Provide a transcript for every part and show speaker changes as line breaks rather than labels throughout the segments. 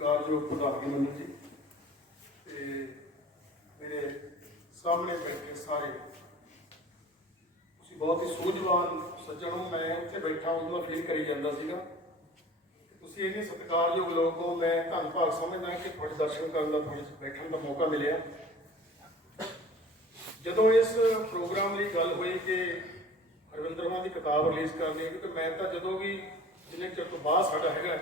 ਸਤਿਕਾਰਯੋਗ ਪ੍ਰਧਾਨ ਮੰਤਰੀ ਜੀ ਤੇ ਮੇਰੇ ਸਾਹਮਣੇ ਬੈਠੇ ਸਾਰੇ, ਤੁਸੀਂ ਬਹੁਤ ਹੀ ਸੂਝਵਾਨ ਸੱਜਣ ਹੋ, ਮੈਂ ਉੱਥੇ ਬੈਠਾ ਉਦੋਂ ਫੀਲ ਕਰੀ ਜਾਂਦਾ ਸੀਗਾ। ਤੁਸੀਂ ਇੰਨੇ ਸਤਿਕਾਰਯੋਗ ਲੋਕ ਹੋ, ਮੈਂ ਧੰਨ ਭਾਗ ਸਮਝਦਾ ਕਿ ਤੁਹਾਡੇ ਦਰਸ਼ਨ ਕਰਨ ਦਾ ਤੁਹਾਡੇ ਬੈਠਣ ਦਾ ਮੌਕਾ ਮਿਲਿਆ। ਜਦੋਂ ਇਸ ਪ੍ਰੋਗਰਾਮ ਲਈ ਗੱਲ ਹੋਈ ਕਿ ਹਰਵਿੰਦਰ ਹੋਣਾ ਦੀ ਕਿਤਾਬ ਰਿਲੀਜ਼ ਕਰਨੀ ਹੈ ਕਿਉਂਕਿ ਮੈਂ ਤਾਂ ਜਦੋਂ ਵੀ ਜਿੰਨੇ ਚਿਰ ਤੋਂ ਬਾਅਦ ਸਾਡਾ ਹੈਗਾ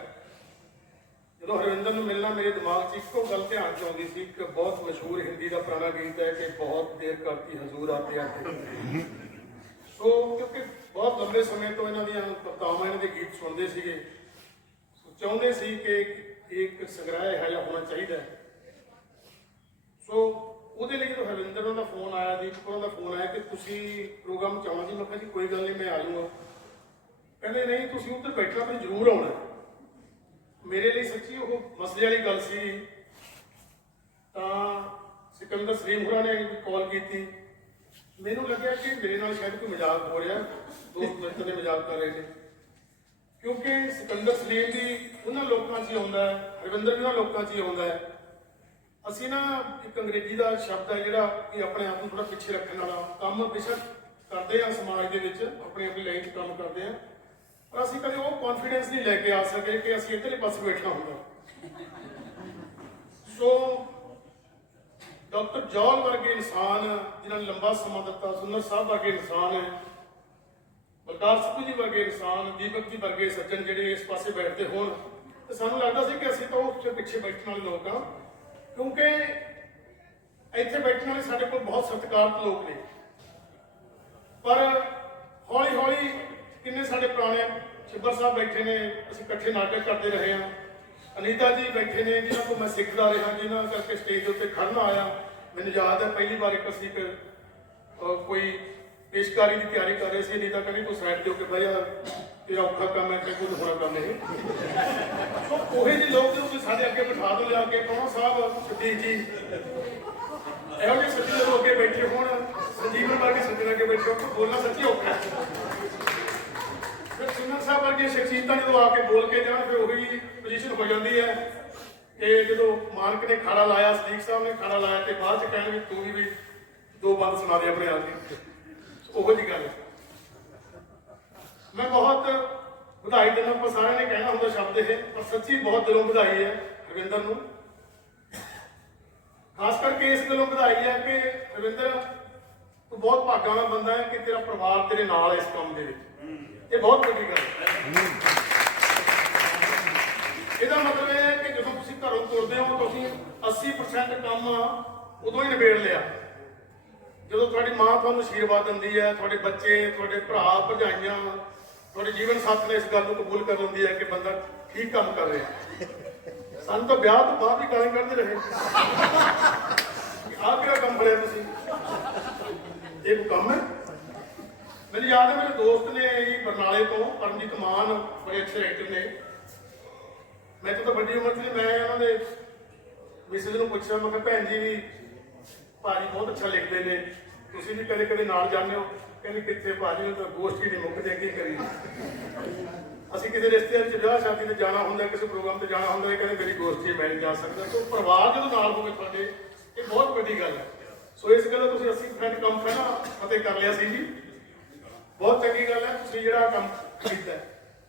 ਜਦੋਂ ਹਰਵਿੰਦਰ ਨੂੰ ਮਿਲਣਾ ਮੇਰੇ ਦਿਮਾਗ 'ਚ ਇੱਕੋ ਗੱਲ ਧਿਆਨ 'ਚ ਆਉਂਦੀ ਸੀ, ਇੱਕ ਬਹੁਤ ਮਸ਼ਹੂਰ ਹਿੰਦੀ ਦਾ ਪੁਰਾਣਾ ਗੀਤ ਹੈ ਕਿ ਬਹੁਤ ਦੇਰ ਕਰਤੀ ਹਜ਼ੂਰ ਆਤੇ ਆਤੇ। ਸੋ ਕਿਉਂਕਿ ਬਹੁਤ ਲੰਬੇ ਸਮੇਂ ਤੋਂ ਇਹਨਾਂ ਦੀਆਂ ਕਵਿਤਾਵਾਂ, ਇਹਨਾਂ ਦੇ ਗੀਤ ਸੁਣਦੇ ਸੀਗੇ, ਸੋ ਚਾਹੁੰਦੇ ਸੀ ਕਿ ਇੱਕ ਸੰਗ੍ਰਹਿ ਇਹੋ ਜਿਹਾ ਹੋਣਾ ਚਾਹੀਦਾ ਸੋ ਉਹਦੇ ਲਈ ਜਦੋਂ ਹਰਵਿੰਦਰ ਉਹਨਾਂ ਦਾ ਫੋਨ ਆਇਆ, ਦੀਪਕ ਉਹਨਾਂ ਦਾ ਫੋਨ ਆਇਆ ਕਿ ਤੁਸੀਂ ਪ੍ਰੋਗਰਾਮ ਚ ਆਉਣਾ ਸੀ, ਮੈਂ ਕਿਹਾ ਜੀ, ਕੋਈ ਗੱਲ ਨਹੀਂ, ਮੈਂ ਆ ਜਾਊਂਗਾ। ਕਹਿੰਦੇ, ਨਹੀਂ, ਤੁਸੀਂ ਉੱਧਰ ਬੈਠਣਾ ਪਰ ਜ਼ਰੂਰ ਆਉਣਾ। ਮੇਰੇ ਲਈ ਸੱਚੀ ਉਹ ਮਸਲੇ ਵਾਲੀ ਗੱਲ ਸੀ। ਤਾਂ ਸਿਕੰਦਰ ਸਲੀਮ ਹੋਰਾਂ ਨੇ ਕਾਲ ਕੀਤੀ। ਮੈਨੂੰ ਲੱਗਿਆ ਕਿ ਮੇਰੇ ਨਾਲ ਸ਼ਾਇਦ ਕੋਈ ਮਜ਼ਾਕ ਹੋ ਰਿਹਾ, ਦੋਸਤ ਮਿੱਤਰ ਨੇ ਮਜ਼ਾਕ ਕਰ ਰਹੇ ਨੇ। ਕਿਉਂਕਿ ਸਿਕੰਦਰ ਸਲੀਮ ਵੀ ਉਹਨਾਂ ਲੋਕਾਂ 'ਚ ਹੀ ਆਉਂਦਾ ਹੈ, ਹਰਵਿੰਦਰ ਵੀ ਉਹਨਾਂ ਲੋਕਾਂ 'ਚ ਹੀ ਆਉਂਦਾ ਹੈ। ਅਸੀਂ ਨਾ ਇੱਕ ਅੰਗਰੇਜ਼ੀ ਦਾ ਸ਼ਬਦ ਹੈ ਜਿਹੜਾ ਕਿ ਆਪਣੇ ਆਪ ਨੂੰ ਥੋੜਾ ਪਿੱਛੇ ਰੱਖਣ ਵਾਲਾ ਕੰਮ ਬੇਸ਼ੱਕ ਕਰਦੇ ਆ ਸਮਾਜ ਦੇ ਵਿੱਚ, ਆਪਣੀ ਆਪਣੀ ਲਾਈਨ 'ਚ ਕੰਮ ਕਰਦੇ ਆ ਪਰ ਅਸੀਂ ਕਦੇ ਉਹ ਕੌਨਫੀਡੈਂਸ ਨਹੀਂ ਲੈ ਕੇ ਆ ਸਕੇ ਕਿ ਅਸੀਂ ਇੱਧਰਲੇ ਪਾਸੇ ਬੈਠਣਾ ਹੁੰਦਾ। ਸੋ ਡਾਕਟਰ ਜੌਲ ਵਰਗੇ ਇਨਸਾਨ ਜਿਨ੍ਹਾਂ ਨੇ ਲੰਬਾ ਸਮਾਂ ਦਿੱਤਾ, ਸੁੰਦਰ ਸਾਹਿਬ ਵਰਗੇ ਇਨਸਾਨ ਹੈ, ਬਲਕਾਰ ਸਿੱਧੂ ਜੀ ਵਰਗੇ ਇਨਸਾਨ, ਦੀਪਕ ਜੀ ਵਰਗੇ ਸੱਜਣ ਜਿਹੜੇ ਇਸ ਪਾਸੇ ਬੈਠਦੇ ਹੋਣ, ਤੇ ਸਾਨੂੰ ਲੱਗਦਾ ਸੀ ਕਿ ਅਸੀਂ ਤਾਂ ਉੱਥੇ ਪਿੱਛੇ ਬੈਠਣ ਵਾਲੇ ਲੋਕ ਆ ਕਿਉਂਕਿ ਇੱਥੇ ਬੈਠਣ ਵਾਲੇ ਸਾਡੇ ਕੋਲ ਬਹੁਤ ਸਤਿਕਾਰਤ ਲੋਕ ਨੇ। ਪਰ ਹੌਲੀ ਹੌਲੀ ਕਿੰਨੇ ਸਾਡੇ ਪੁਰਾਣੇ ਛਿੱਬਰ ਸਾਹਿਬ ਬੈਠੇ ਨੇ, ਅਸੀਂ ਇਕੱਠੇ ਨਾਟਕ ਕਰਦੇ ਰਹੇ ਹਾਂ। ਅਨੀਤਾ ਜੀ ਬੈਠੇ ਨੇ, ਜਿਨ੍ਹਾਂ ਤੋਂ ਮੈਂ ਸਿੱਖਦਾ ਰਿਹਾ, ਜਿਨ੍ਹਾਂ ਕਰਕੇ ਸਟੇਜ ਦੇ ਉੱਤੇ ਖੜਨਾ ਆਇਆ। ਮੈਨੂੰ ਯਾਦ ਹੈ, ਪਹਿਲੀ ਵਾਰ ਇੱਕ ਅਸੀਂ ਕੋਈ ਪੇਸ਼ਕਾਰੀ ਦੀ ਤਿਆਰੀ ਕਰ ਰਹੇ ਸੀ। ਅਨੀਤਾ ਕਹਿੰਦੀ, ਤੂੰ ਸਾਈਡ ਤੇ ਹੋ ਕੇ ਬਹਿ ਜਾ, ਤੇਰਾ ਔਖਾ ਕੰਮ ਹੈ ਤੇ ਕੁਝ ਹੋਣਾ ਕੰਮ ਇਹ। ਸੋ ਉਹੇ ਜਿਹੇ ਲੋਕ ਜਦੋਂ ਤੁਸੀਂ ਸਾਡੇ ਅੱਗੇ ਬਿਠਾ ਦੋ ਲਿਆ ਕੇ ਕੌਣ ਸਾਹਿਬ? ਸਤੀਸ਼ ਜੀ। ਇਹੋ ਜਿਹੇ ਸੱਜਣ ਲੋਕ ਅੱਗੇ ਬੈਠੇ ਹੋਣ, ਸੰਜੀਵਨ ਵਰਗੇ ਸੱਜਣ ਅੱਗੇ ਬੈਠੇ ਹੋਣ, ਬੋਲਣਾ ਸੱਚੀ ਔਖਾ ਹੈ ਸਾਹਿਬ ਵਰਗੇ ਸ਼ਖਸੀਅਤਾਂ ਜਦੋਂ ਆ ਕੇ ਬੋਲ ਕੇ ਜਾਣ, ਫਿਰ ਉਹੀ ਪੋਜੀਸ਼ਨ ਹੋ ਜਾਂਦੀ ਹੈ ਕਿ ਜਦੋਂ ਮਾਨਕ ਨੇ ਖਾੜਾ ਲਾਇਆ, ਸਦੀਕ ਸਾਹਿਬ ਨੇ ਖਾੜਾ ਲਾਇਆ ਤੇ ਬਾਅਦ ਚ ਕਹਿਣ ਵੀ ਤੂੰ ਵੀ ਦੋ ਬੰਦ ਸੁਣਾ ਦੇ ਆਪਣੇ ਆਪ ਦੀ। ਉਹੋ ਜੀ ਗੱਲ ਮੈਂ ਬਹੁਤ ਵਧਾਈ ਦਿੰਦਾ ਪਰ ਸਾਰਿਆਂ ਨੇ ਕਹਿਣਾ ਹੁੰਦਾ ਸ਼ਬਦ ਇਹ, ਪਰ ਸੱਚੀ ਬਹੁਤ ਦਿਲੋਂ ਵਧਾਈ ਹੈ ਰਵਿੰਦਰ ਨੂੰ। ਖਾਸ ਕਰਕੇ ਇਸ ਗੱਲੋਂ ਵਧਾਈ ਹੈ ਕਿ ਰਵਿੰਦਰ ਤੂੰ ਬਹੁਤ ਭਾਗਾਂ ਵਾਲਾ ਬੰਦਾ ਹੈ ਕਿ ਤੇਰਾ ਪਰਿਵਾਰ ਤੇਰੇ ਨਾਲ ਇਸ ਕੰਮ ਦੇ ਵਿੱਚ। ਇਹ ਬਹੁਤ ਵੱਡੀ ਗੱਲ ਹੈ। ਇਹਦਾ ਮਤਲਬ ਇਹ ਹੈ ਕਿ ਜਦੋਂ ਤੁਸੀਂ ਘਰੋਂ ਤੁਰਦੇ ਹੋ, ਤੁਸੀਂ 80% ਕੰਮ ਉਦੋਂ ਹੀ ਨਿਬੇੜ ਲਿਆ। ਜਦੋਂ ਤੁਹਾਡੀ ਮਾਂ ਤੁਹਾਨੂੰ ਆਸ਼ੀਰਵਾਦ ਦਿੰਦੀ ਹੈ, ਤੁਹਾਡੇ ਬੱਚੇ, ਤੁਹਾਡੇ ਭਰਾ, ਭਰਜਾਈਆਂ, ਤੁਹਾਡੇ ਜੀਵਨ ਸਾਥੀ ਨੇ ਇਸ ਗੱਲ ਨੂੰ ਕਬੂਲ ਕਰ ਲੈਂਦੀ ਹੈ ਕਿ ਬੰਦਾ ਠੀਕ ਕੰਮ ਕਰ ਰਿਹਾ। ਸਾਨੂੰ ਤਾਂ ਵਿਆਹ ਤੋਂ ਬਾਅਦ ਵੀ ਗਾਲਾਂ ਕੱਢਦੇ ਰਹੇ। ਆਹ ਕਿਹੜਾ ਕੰਮ ਬਣਿਆ ਤੁਸੀਂ? ਇਹ ਕੰਮ ਹੈ। ਮੈਨੂੰ ਯਾਦ ਹੈ ਮੇਰੇ ਦੋਸਤ ਨੇ ਜੀ ਬਰਨਾਲੇ ਤੋਂ ਪਰਮਜੀਤ ਮਾਨ ਬੜੇ ਅੱਛੇ ਐਕਟਰ ਨੇ। ਮੈਂ ਤਾਂ ਵੱਡੀ ਉਮਰ 'ਚ ਸੀ, ਮੈਂ ਉਹਨਾਂ ਦੇ ਮਿਸਿਸ ਨੂੰ ਪੁੱਛਿਆ ਮੈਂ ਕਿਹਾ ਭੈਣ ਜੀ ਵੀ ਭਾਜੀ ਬਹੁਤ ਅੱਛਾ ਲਿਖਦੇ ਨੇ। ਤੁਸੀਂ ਵੀ ਕਦੇ ਕਦੇ ਨਾਲ ਜਾਂਦੇ ਹੋ। ਕਹਿੰਦੇ ਕਿੱਥੇ ਭਾਜੀ ਨੂੰ ਤਾਂ ਗੋਸ਼ਟੀ ਨਹੀਂ ਮੁੱਕਦੇ ਕੀ ਕਰੀ ਅਸੀਂ ਕਿਸੇ ਰਿਸ਼ਤੇਦਾਰ ਵਿੱਚ ਵਿਆਹ ਸ਼ਾਦੀ ਤੇ ਜਾਣਾ ਹੁੰਦਾ ਕਿਸੇ ਪ੍ਰੋਗਰਾਮ ਤੇ ਜਾਣਾ ਹੁੰਦਾ ਇਹ ਕਹਿੰਦੇ ਮੇਰੀ ਗੋਸ਼ਟੀ ਮੈਂ ਨਹੀਂ ਜਾ ਸਕਦਾ। ਸੋ ਪਰਿਵਾਰ ਜਦੋਂ ਨਾਲ ਹੋਵੇ ਤੁਹਾਡੇ ਇਹ ਬਹੁਤ ਵੱਡੀ ਗੱਲ ਹੈ। ਸੋ ਇਸ ਗੱਲ ਤੁਸੀਂ 80% ਕੰਮ ਪਹਿਲਾਂ ਫਤਿਹ ਕਰ ਲਿਆ ਸੀ ਜੀ। ਬਹੁਤ ਚੰਗੀ ਗੱਲ ਹੈ, ਤੁਸੀਂ ਜਿਹੜਾ ਕੰਮ ਕੀਤਾ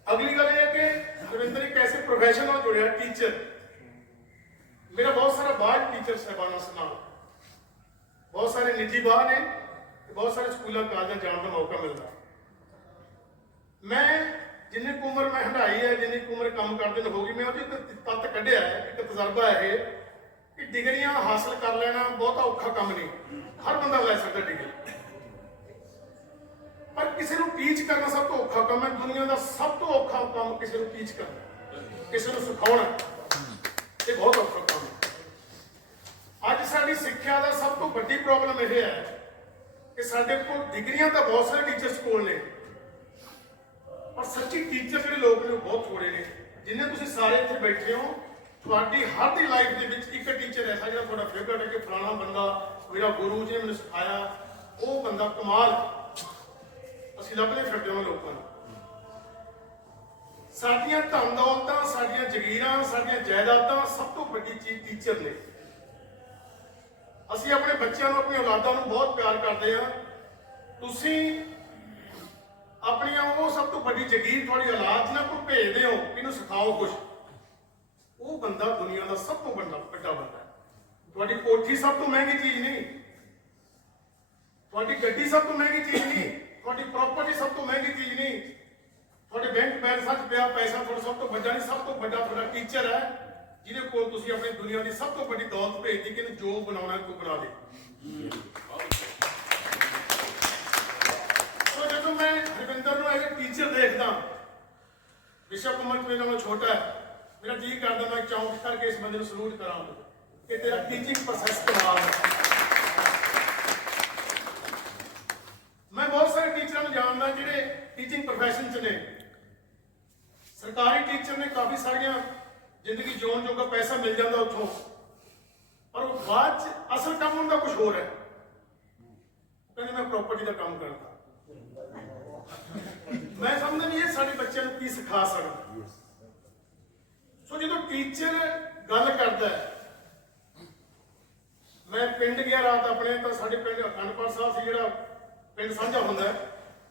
ਅਗਲੀ ਗੱਲ ਇਹ ਹੈ ਕਿ ਰਵਿੰਦਰ ਇੱਕ ਐਸੇ ਪ੍ਰੋਫੈਸ਼ਨ ਨਾਲ ਜੁੜਿਆ ਟੀਚਰ ਮੇਰਾ ਬਹੁਤ ਸਾਰਾ ਬਾਹਰ ਟੀਚਰ ਸਹਿਬਾਨਾਂ ਨਾਲ ਬਹੁਤ ਸਾਰੇ ਨਿੱਜੀ ਬਾਹਰ ਨੇ ਤੇ ਬਹੁਤ ਸਾਰੇ ਸਕੂਲਾਂ, ਕਾਲਜਾਂ ਜਾਣ ਦਾ ਮੌਕਾ ਮਿਲਦਾ। ਮੈਂ ਜਿੰਨੀ ਕੁ ਉਮਰ ਮੈਂ ਹੰਢਾਈ ਹੈ, ਜਿੰਨੀ ਕੁ ਉਮਰ ਕੰਮ ਕਰਦੇ ਨੂੰ ਹੋ ਗਈ, ਮੈਂ ਉਹਦੀ ਇੱਕ ਤੱਤ ਕੱਢਿਆ ਹੈ, ਇੱਕ ਤਜਰਬਾ ਹੈ ਇਹ ਕਿ ਡਿਗਰੀਆਂ ਹਾਸਲ ਕਰ ਲੈਣਾ ਬਹੁਤਾ ਔਖਾ ਕੰਮ ਨਹੀਂ। ਹਰ ਬੰਦਾ ਲੈ ਸਕਦਾ ਡਿਗਰੀ। ਪਰ ਕਿਸੇ ਨੂੰ ਟੀਚ ਕਰਨਾ ਸਭ ਤੋਂ ਔਖਾ ਕੰਮ ਹੈ, ਦੁਨੀਆ ਦਾ ਸਭ ਤੋਂ ਔਖਾ ਕੰਮ ਕਿਸੇ ਨੂੰ ਟੀਚ ਕਰਨਾ ਕਿਸੇ ਨੂੰ ਸਿਖਾਉਣਾ ਇਹ ਬਹੁਤ ਔਖਾ ਕੰਮ ਹੈ। ਅੱਜ ਸਾਡੀ ਸਿੱਖਿਆ ਦਾ ਸਭ ਤੋਂ ਵੱਡੀ ਪ੍ਰੋਬਲਮ ਇਹ ਹੈ ਕਿ ਸਾਡੇ ਕੋਲ ਡਿਗਰੀਆਂ ਤਾਂ ਬਹੁਤ ਸਾਰੇ ਟੀਚਰਸ ਕੋਲ ਨੇ। ਪਰ ਸੱਚੀ ਟੀਚਰ ਜਿਹੜੇ ਲੋਕ ਨੇ ਬਹੁਤ ਥੋੜੇ ਨੇ, ਜਿੰਨੇ ਤੁਸੀਂ ਸਾਰੇ ਇੱਥੇ ਬੈਠੇ ਹੋ, ਤੁਹਾਡੀ ਹਰ ਦੀ ਲਾਈਫ ਦੇ ਵਿੱਚ ਇੱਕ ਟੀਚਰ ਐਸਾ ਜਿਹੜਾ ਤੁਹਾਡਾ ਫੇਵਰਟ ਹੈ ਕਿ ਫਲਾਣਾ ਬੰਦਾ, ਮੇਰਾ ਗੁਰੂ ਜੀ ਨੇ ਮੈਨੂੰ ਸਿਖਾਇਆ, ਉਹ ਬੰਦਾ ਕਮਾਲ ਅਸੀਂ ਲੱਭਦੇ ਫਿਰਦੇ ਹਾਂ ਲੋਕਾਂ ਨੂੰ। ਸਾਡੀਆਂ ਧਨ ਦੌਲਤਾਂ, ਸਾਡੀਆਂ ਜ਼ਮੀਰਾਂ ਸਾਡੀਆਂ ਜਾਇਦਾਦਾਂ ਸਭ ਤੋਂ ਵੱਡੀ ਚੀਜ਼ ਟੀਚਰ ਨੇ। ਅਸੀਂ ਆਪਣੇ ਬੱਚਿਆਂ ਨੂੰ ਆਪਣੀ ਔਲਾਦਾਂ ਨੂੰ ਬਹੁਤ ਪਿਆਰ ਕਰਦੇ ਹਾਂ। ਤੁਸੀਂ ਆਪਣੀਆਂ ਉਹ ਸਭ ਤੋਂ ਵੱਡੀ ਜ਼ਗੀਰ ਤੁਹਾਡੀ ਔਲਾਦ ਜਿਹਨਾਂ ਕੋਲ ਭੇਜਦੇ ਹੋ, ਇਹਨੂੰ ਸਿਖਾਓ ਕੁਝ ਉਹ ਬੰਦਾ ਦੁਨੀਆ ਦਾ ਸਭ ਤੋਂ ਵੱਡਾ ਵੱਡਾ ਬੰਦਾ ਤੁਹਾਡੀ ਕੋਠੀ ਸਭ ਤੋਂ ਮਹਿੰਗੀ ਚੀਜ਼ ਨਹੀਂ। ਤੁਹਾਡੀ ਗੱਡੀ ਸਭ ਤੋਂ ਮਹਿੰਗੀ ਚੀਜ਼ ਨਹੀਂ। ਤੁਹਾਡੀ ਪ੍ਰਾਪਰਟੀ ਸਭ ਤੋਂ ਮਹਿੰਗੀ ਚੀਜ਼ ਨਹੀਂ। ਤੁਹਾਡੇ ਬੈਂਕ ਬੈਲੈਂਸਾਂ 'ਚ ਪਿਆ ਪੈਸਾ, ਤੁਹਾਡਾ ਸਭ ਤੋਂ ਵੱਡਾ ਨਹੀਂ, ਸਭ ਤੋਂ ਵੱਡਾ ਤੁਹਾਡਾ ਟੀਚਰ ਹੈ, ਜਿਹਦੇ ਕੋਲ ਤੁਸੀਂ ਆਪਣੀ ਦੁਨੀਆ ਦੀ ਸਭ ਤੋਂ ਵੱਡੀ ਦੌਲਤ ਭੇਜਦੀ ਕਿ ਇਹਨੂੰ ਜੋ ਬਣਾਉਣਾ ਤੂੰ ਬਣਾ ਦੇ। ਸੋ ਜਦੋਂ ਮੈਂ ਹਰਵਿੰਦਰ ਨੂੰ ਐਜ਼ ਟੀਚਰ ਦੇਖਦਾ ਵਿਸ਼ਵ ਕੁਮਾਰ ਮੇਰੇ ਨਾਲੋਂ ਛੋਟਾ ਹੈ, ਮੇਰਾ ਜੀ ਕਰਦਾ, ਮੈਂ ਚੌਂਕ ਕਰਕੇ ਇਸ ਬੰਦੇ ਨੂੰ ਸਲੂਟ ਕਰਾਂ ਕਿ ਤੇਰਾ ਟੀਚਿੰਗ ਪ੍ਰੋਸੈਸ ਕਮਾਲ ਹੈ ਮੈਂ ਬਹੁਤ ਸਾਰੇ ਟੀਚਰਾਂ ਜਿਹੜੇ ਟੀਚਿੰਗ ਪ੍ਰੋਫੈਸ਼ਨ 'ਚ ਨੇ, ਸਰਕਾਰੀ ਟੀਚਰ ਨੇ ਕਾਫੀ ਸਾਰੀਆਂ ਜ਼ਿੰਦਗੀ ਜਿਉਣ ਜੋਗਾ ਪੈਸਾ ਮਿਲ ਜਾਂਦਾ ਉੱਥੋਂ, ਪਰ ਉਹ ਬਾਅਦ 'ਚ ਅਸਲ ਕੰਮ ਹੁੰਦਾ ਕੁਝ ਹੋਰ ਹੈ। ਕਹਿੰਦੇ ਮੈਂ ਪ੍ਰਾਪਰਟੀ ਦਾ ਕੰਮ ਕਰਦਾ। ਮੈਂ ਸਮਝਦਾ ਨਹੀਂ ਇਹ ਸਾਡੇ ਬੱਚਿਆਂ ਨੂੰ ਕੀ ਸਿਖਾ ਸਕਦਾ। ਸੋ ਜਦੋਂ ਟੀਚਰ ਗੱਲ ਕਰਦਾ ਹੈ, ਮੈਂ ਪਿੰਡ ਗਿਆ ਰਾਤ ਆਪਣੇ, ਤਾਂ ਸਾਡੇ ਪਿੰਡ ਅਖੰਡਪੁਰ ਸਾਹਿਬ ਸੀ ਜਿਹੜਾ ਪਿੰਡ ਸਾਂਝਾ ਹੁੰਦਾ ਹੈ।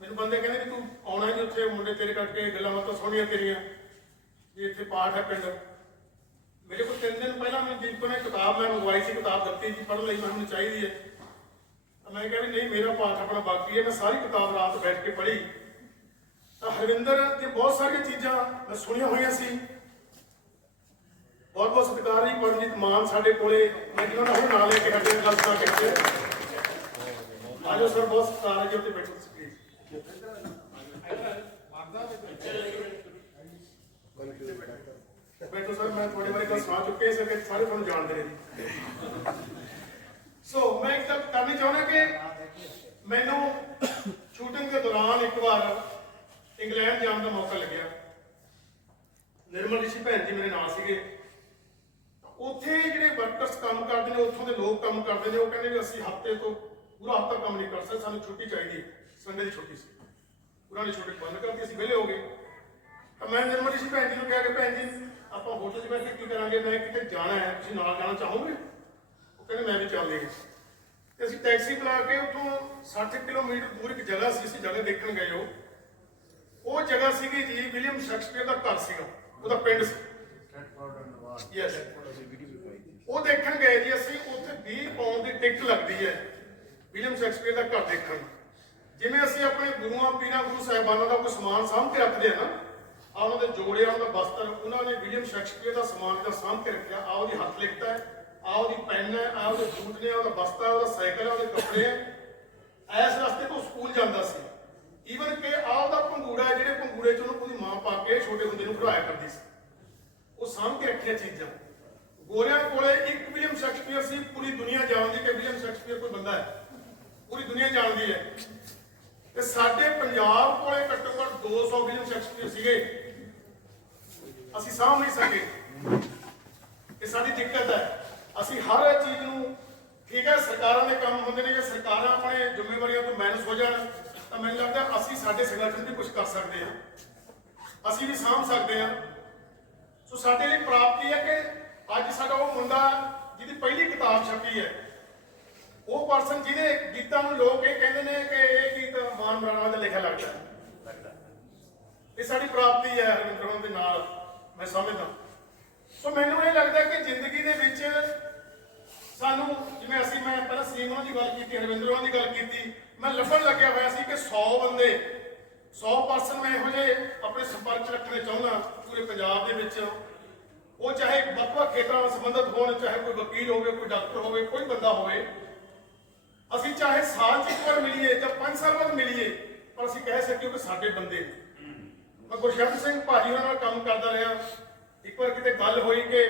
ਮੈਨੂੰ ਬੰਦੇ ਕਹਿੰਦੇ ਵੀ ਤੂੰ ਆਉਣਾ ਨਹੀਂ ਉੱਥੇ ਮੁੰਡੇ ਤੇਰੇ ਕਰਕੇ ਗੱਲਾਂ ਬਾਤਾਂ ਸੋਹਣੀਆਂ ਤੇਰੀਆਂ। ਵੀ ਇੱਥੇ ਪਾਠ ਹੈ ਪਿੰਡ। ਮੇਰੇ ਕੋਲ ਤਿੰਨ ਦਿਨ ਪਹਿਲਾਂ ਮੈਨੂੰ ਦੀਪਕ ਨੇ ਕਿਤਾਬ ਮੈਂ ਮੰਗਵਾਈ ਸੀ, ਕਿਤਾਬ ਦਿੱਤੀ ਸੀ, ਪੜ੍ਹਨ ਲਈ ਮੈਨੂੰ ਚਾਹੀਦੀ ਹੈ। ਮੈਂ ਕਿਹਾ ਵੀ ਨਹੀਂ, ਮੇਰਾ ਪਾਠ ਆਪਣਾ ਬਾਕੀ ਹੈ, ਮੈਂ ਸਾਰੀ ਕਿਤਾਬ ਰਾਤ ਬੈਠ ਕੇ ਪੜ੍ਹੀ। ਤਾਂ ਹਰਵਿੰਦਰ ਤੇ ਬਹੁਤ ਸਾਰੀਆਂ ਚੀਜ਼ਾਂ ਮੈਂ ਸੁਣੀਆਂ ਹੋਈਆਂ ਸੀ। ਬਹੁਤ ਬਹੁਤ ਸਤਿਕਾਰ ਜੀ, ਪਰਮਜੀਤ ਮਾਨ ਸਾਡੇ ਕੋਲੇ। ਮੈਂ ਜਿਹਨਾਂ ਦਾ ਹੁਣ ਨਾਂ ਲੈ ਕੇ ਹੱਡੇ ਗੱਲ ਕਰ ਆਜੋ ਸਰ, ਬਹੁਤ ਸਤਿਕਾਰਯੋਗ ਤੇ ਬੈਠੋ ਸੀ ਬੈਠੋ ਸਰ ਮੈਂ ਤੁਹਾਡੇ ਬਾਰੇ ਗੱਲ ਸੁਣਾ ਚੁੱਕੇ ਇਸ ਕਰਕੇ ਸਾਰੇ ਤੁਹਾਨੂੰ ਜਾਣਦੇ ਨੇ ਜੀ ਸੋ ਮੈਂ ਇੱਕ ਗੱਲ ਕਰਨੀ ਚਾਹੁੰਦਾ ਕਿ ਮੈਨੂੰ ਸ਼ੂਟਿੰਗ ਦੇ ਦੌਰਾਨ ਇੱਕ ਵਾਰ ਇੰਗਲੈਂਡ ਜਾਣ ਦਾ ਮੌਕਾ ਲੱਗਿਆ ਨਿਰਮਲ ਰਿਸ਼ੀ ਭੈਣ ਜੀ ਮੇਰੇ ਨਾਲ ਸੀਗੇ ਉੱਥੇ ਜਿਹੜੇ ਵਰਕਰਸ ਕੰਮ ਕਰਦੇ ਨੇ ਉੱਥੋਂ ਦੇ ਲੋਕ ਕੰਮ ਕਰਦੇ ਨੇ ਉਹ ਕਹਿੰਦੇ ਵੀ ਅਸੀਂ ਹਫ਼ਤੇ ਤੋਂ ਪੂਰਾ ਹਫਤਾ ਕੰਮ ਨਹੀਂ ਕਰ ਸਕਦੇ ਸਾਨੂੰ ਛੁੱਟੀ ਚਾਹੀਦੀ ਹੈ ਸੰਡੇ ਦੀ ਛੁੱਟੀ ਸੀ। ਉਹਨਾਂ ਨੇ ਛੁੱਟੀ ਬੰਦ ਕਰਤੀ, ਅਸੀਂ ਵਿਹਲੇ ਹੋ ਗਏ। ਤਾਂ ਮੈਂ ਨਿਰਮਲ ਰਿਸ਼ੀ ਭੈਣ ਜੀ ਨੂੰ ਕਿਹਾ ਕਿ ਭੈਣ ਜੀ, ਆਪਾਂ ਹੋਟਲ 'ਚ ਬੈਠ ਕੇ ਕੀ ਕਰਾਂਗੇ, ਮੈਂ ਕਿਤੇ ਜਾਣਾ ਹੈ, ਤੁਸੀਂ ਨਾਲ ਜਾਣਾ ਚਾਹੋਗੇ? ਉਹ ਕਹਿੰਦੇ, ਮੈਂ ਵੀ ਚੱਲਦੇ ਤੇ ਅਸੀਂ ਟੈਕਸੀ ਬੁਲਾ ਕੇ ਉੱਥੋਂ 60 ਕਿਲੋਮੀਟਰ ਦੂਰ ਇੱਕ ਜਗ੍ਹਾ ਸੀ, ਅਸੀਂ ਜਗ੍ਹਾ ਦੇਖਣ ਗਏ ਉਹ। ਉਹ ਜਗ੍ਹਾ ਸੀਗੀ ਜੀ ਵਿਲੀਅਮ ਸ਼ੈਕਸਪੀਅਰ ਦਾ ਘਰ ਸੀਗਾ। ਉਹਦਾ ਪਿੰਡ ਸੀ। ਯੈਸ ਉਹ ਦੇਖਣ ਗਏ ਜੀ, ਅਸੀਂ ਉੱਥੇ 20 ਪਾਉਂਡ ਦੀ ਟਿਕਟ ਲੱਗਦੀ ਹੈ ਵਿਲੀਅਮ ਸ਼ੈਕਸਪੀਅਰ ਦਾ ਘਰ ਦੇਖਣ। ਜਿਵੇਂ ਅਸੀਂ ਆਪਣੇ ਗੁਰੂਆਂ, ਪੀਰਾਂ, ਗੁਰੂ ਸਾਹਿਬਾਨਾਂ ਦਾ ਕੋਈ ਸਮਾਨ ਸਾਂਭ ਕੇ ਰੱਖਦੇ ਆ ਨਾ ਆ ਉਹਨਾਂ ਦੇ ਜੋੜੇ ਉਹਨਾਂ ਦਾ ਬਸਤਰ, ਉਹਨਾਂ ਨੇ ਵਿਲੀਅਮ ਸ਼ੈਕਸਪੀਅਰ ਦਾ ਸਮਾਨ ਦਾ ਸਾਂਭ ਕੇ ਰੱਖਿਆ ਆ ਉਹਦੀ ਹੱਥ ਲਿਖਤਾ ਹੈ ਆ ਉਹਦੀ ਪੈਨ ਹੈ ਆ ਉਹਦੇ ਬੂਟ ਨੇ ਉਹਦਾ ਬਸਤਾ ਉਹਦਾ ਸਾਈਕਲ ਉਹਦੇ ਕੱਪੜੇ ਹੈ। ਐਸ ਰਸਤੇ ਤੋਂ ਸਕੂਲ ਜਾਂਦਾ ਸੀ। ਈਵਨ ਕਿ ਆ ਉਹਦਾ ਪੰਗੂੜਾ ਜਿਹੜੇ ਪੰਗੂੜੇ ਚ ਉਹਨੂੰ ਉਹਦੀ ਮਾਂ ਪਾ ਕੇ ਛੋਟੇ ਹੁੰਦੇ ਨੂੰ ਖੜਾਇਆ ਕਰਦੀ ਸੀ। ਉਹ ਸਾਂਭ ਕੇ ਰੱਖੀਆਂ ਚੀਜ਼ਾਂ। ਗੋਰਿਆਂ ਕੋਲੇ ਇੱਕ ਵਿਲੀਅਮ ਸ਼ੈਕਸਪੀਅਰ ਸੀ, ਪੂਰੀ ਦੁਨੀਆ ਜਾਣਦੀ ਕਿ ਵਿਲੀਅਮ ਸ਼ੈਕਸਪੀਅਰ ਕੋਈ ਬੰਦਾ ਹੈ। ਪੂਰੀ ਦੁਨੀਆ ਜਾਣਦੀ ਹੈ। ਤੇ ਸਾਡੇ ਪੰਜਾਬ ਕੋਲੇ ਘੱਟੋ ਘੱਟ 200 ਵਿਲੀਅਮ ਸ਼ੈਕਸਪੀਅਰ ਸੀਗੇ। ਅਸੀਂ ਸਾਂਭ ਨਹੀਂ ਸਕੇ। ਇਹ ਸਾਡੀ ਦਿੱਕਤ ਹੈ। ਅਸੀਂ ਹਰ ਚੀਜ਼ ਨੂੰ ਠੀਕ ਹੈ, ਸਰਕਾਰਾਂ ਦੇ ਕੰਮ ਹੁੰਦੇ ਨੇ, ਜੇ ਸਰਕਾਰਾਂ ਆਪਣੇ ਜ਼ਿੰਮੇਵਾਰੀਆਂ ਤੋਂ ਮੈਨੇਜ ਹੋ ਜਾਣ, ਤਾਂ ਮੈਨੂੰ ਲੱਗਦਾ ਅਸੀਂ ਸਾਡੇ ਸੰਗਠਨ ਵੀ ਕੁਝ ਕਰ ਸਕਦੇ ਹਾਂ। ਅਸੀਂ ਵੀ ਸਾਂਭ ਸਕਦੇ ਹਾਂ। ਸੋ ਸਾਡੇ ਲਈ ਪ੍ਰਾਪਤੀ ਹੈ ਕਿ ਅੱਜ ਸਾਡਾ ਉਹ ਮੁੰਡਾ ਜਿਹਦੀ ਪਹਿਲੀ ਕਿਤਾਬ ਛਪੀ ਹੈ ਉਹ ਪਰਸਨ ਜਿਹਦੇ ਗੀਤਾਂ ਨੂੰ ਲੋਕ ਇਹ ਕਹਿੰਦੇ ਨੇ ਕਿ ਇਹ ਗੀਤ ਮਾਨ ਮਰਾਣਾ ਦਾ ਲਿਖਿਆ ਲੱਗਦਾ ਹੈ। ਇਹ ਸਾਡੀ ਪ੍ਰਾਪਤੀ ਹੈ ਹਰਮਿੰਦਰ ਦੇ ਨਾਲ। ਮੈਂ ਸਮਝਦਾ ਸੋ ਮੈਨੂੰ ਇਹ ਲੱਗਦਾ ਕਿ ਜ਼ਿੰਦਗੀ ਦੇ ਵਿੱਚ ਸਾਨੂੰ ਜਿਵੇਂ ਅਸੀਂ ਮੈਂ ਪਹਿਲਾਂ ਸੀਮੋਂ ਦੀ ਗੱਲ ਕੀਤੀ ਹਰਵਿੰਦਰੋਂ ਦੀ ਗੱਲ ਕੀਤੀ ਮੈਂ ਲੱਭਣ ਲੱਗਿਆ ਹੋਇਆ ਸੀ ਕਿ 100 ਬੰਦੇ 100 ਪਰਸਨ ਮੈਂ ਇਹੋ ਜਿਹੇ ਆਪਣੇ ਸੰਪਰਕ 'ਚ ਰੱਖਣੇ ਚਾਹੁੰਦਾ ਪੂਰੇ ਪੰਜਾਬ ਦੇ ਵਿੱਚ। ਉਹ ਚਾਹੇ ਵੱਖ-ਵੱਖ ਖੇਤਰਾਂ ਨਾਲ ਸੰਬੰਧਿਤ ਹੋਣ ਚਾਹੇ ਕੋਈ ਵਕੀਲ ਹੋਵੇ ਕੋਈ ਡਾਕਟਰ ਹੋਵੇ ਕੋਈ ਬੰਦਾ ਹੋਵੇ ਅਸੀਂ ਚਾਹੇ ਸਾਲ 'ਚ ਇੱਕ ਵਾਰ ਮਿਲੀਏ ਜਾਂ 5 ਸਾਲ ਬਾਅਦ ਮਿਲੀਏ, ਪਰ ਅਸੀਂ ਕਹਿ ਸਕੀਏ ਕਿ ਸਾਡੇ ਬੰਦੇ ਨੇ। ਮੈਂ ਗੁਰਸ਼ਰਨ ਸਿੰਘ ਭਾਜੀ ਉਹਨਾਂ ਨਾਲ ਕੰਮ ਕਰਦਾ ਰਿਹਾ। ਇੱਕ ਵਾਰ ਕਿਤੇ ਗੱਲ ਹੋਈ ਕਿ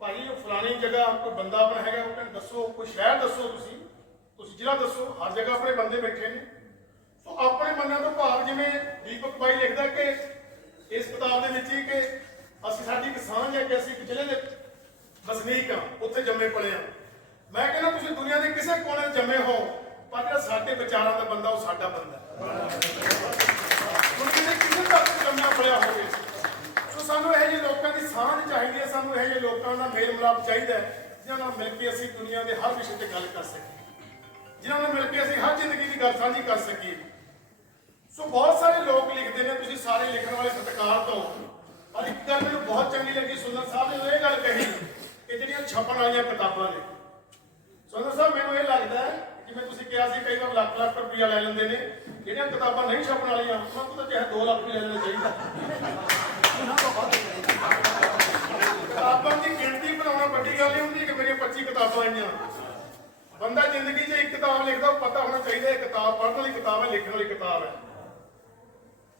ਭਾਜੀ, ਉਹ ਫਲਾਣੀ ਜਗ੍ਹਾ ਕੋਈ ਬੰਦਾ ਆਪਣਾ ਹੈਗਾ, ਉਹ ਕਹਿੰਦਾ ਦੱਸੋ, ਕੋਈ ਸ਼ਹਿਰ ਦੱਸੋ ਤੁਸੀਂ ਤੁਸੀਂ ਜ਼ਿਲ੍ਹਾ ਦੱਸੋ, ਹਰ ਜਗ੍ਹਾ ਆਪਣੇ ਬੰਦੇ ਬੈਠੇ ਨੇ। ਸੋ ਆਪਣੇ ਬੰਦਿਆਂ ਤੋਂ ਭਾਵ ਜਿਵੇਂ ਦੀਪਕ ਭਾਈ ਲਿਖਦਾ ਕਿ ਇਸ ਕਿਤਾਬ ਦੇ ਵਿੱਚ ਹੀ ਕਿ ਅਸੀਂ ਸਾਡੀ ਕਿਸਾਨ ਸਾਂਝ ਹੈ ਕਿ ਅਸੀਂ ਇੱਕ ਜ਼ਿਲ੍ਹੇ ਦੇ ਵਸਨੀਕ ਆ ਉੱਥੇ ਜੰਮੇ ਪਲੇ ਆ ਮੈਂ ਕਹਿੰਦਾ ਤੁਸੀਂ ਦੁਨੀਆ ਦੇ ਕਿਸੇ ਕੋਨੇ ਜੰਮੇ ਹੋ, ਪਰ ਜਿਹੜਾ ਸਾਡੇ ਵਿਚਾਰਾਂ ਦਾ ਬੰਦਾ, ਉਹ ਸਾਡਾ ਬੰਦਾ ਹੈ। ਦੁਨੀਆ ਦੇ ਕਿਸੇ ਤੱਕ ਜੰਮਿਆ ਪਲਿਆ ਹੋਵੇ ਸਾਨੂੰ ਇਹ ਜਿਹੇ ਲੋਕਾਂ ਦੀ ਸਾਂਝ ਚਾਹੀਦੀ ਹੈ, ਸਾਨੂੰ ਇਹ ਜਿਹੇ ਲੋਕਾਂ ਦਾ ਮੇਲ ਮਿਲਾਪ ਚਾਹੀਦਾ ਹੈ, ਜਿਨ੍ਹਾਂ ਨਾਲ ਮਿਲ ਕੇ ਅਸੀਂ ਦੁਨੀਆ ਦੇ ਹਰ ਵਿਸ਼ੇ ਤੇ ਗੱਲ ਕਰ ਸਕੀਏ। ਜਿਨ੍ਹਾਂ ਨਾਲ ਮਿਲ ਕੇ ਅਸੀਂ ਹਰ ਜ਼ਿੰਦਗੀ ਦੀ ਗੱਲ ਸਾਂਝੀ ਕਰ ਸਕੀਏ। ਸੋ ਬਹੁਤ ਸਾਰੇ ਲੋਕ ਲਿਖਦੇ ਨੇ, ਤੁਸੀਂ ਸਾਰੇ ਲਿਖਣ ਵਾਲੇ ਸਤਿਕਾਰ ਤੋਂ। ਪਰ ਇੱਕ ਗੱਲ ਮੈਨੂੰ ਬਹੁਤ ਚੰਗੀ ਲੱਗੀ, ਸੁੰਦਰ ਸਾਹਿਬ ਨੇ ਇਹ ਗੱਲ ਕਹੀ ਕਿ ਜਿਹੜੀਆਂ ਛਪਣ ਵਾਲੀਆਂ ਕਿਤਾਬਾਂ ਨੇ ਸੁੰਦਰ ਸਾਹਿਬ ਮੈਨੂੰ ਇਹ ਲੱਗਦਾ ਹੈ ਜਿਵੇਂ ਤੁਸੀਂ ਕਿਹਾ ਸੀ ਕਈ ਵਾਰ ਲੱਖ ਲੱਖ ਰੁਪਈਆ ਲੈ ਲੈਂਦੇ ਨੇ। ਜਿਹੜੀਆਂ ਕਿਤਾਬਾਂ ਨਹੀਂ ਛਪਣ ਵਾਲੀਆਂ, ਉਹਨਾਂ ਤੋਂ ਤਾਂ ਚਾਹੇ 2 ਲੱਖ ਵੀ ਲੈ ਲੈਣਾ ਚਾਹੀਦਾ। ਕਿਤਾਬਾਂ ਦੀ ਗਿਣਤੀ ਬਣਾਉਣਾ ਵੱਡੀ ਗੱਲ ਨਹੀਂ ਹੁੰਦੀ ਕਿ ਮੇਰੀਆਂ 25 ਕਿਤਾਬਾਂ ਆਈਆਂ। ਬੰਦਾ ਜ਼ਿੰਦਗੀ 'ਚ ਇੱਕ ਕਿਤਾਬ ਲਿਖਦਾ ਪਤਾ ਹੋਣਾ ਚਾਹੀਦਾ, ਇਹ ਕਿਤਾਬ ਪੜ੍ਹਨ ਵਾਲੀ ਕਿਤਾਬ ਹੈ, ਲਿਖਣ ਵਾਲੀ ਕਿਤਾਬ ਹੈ।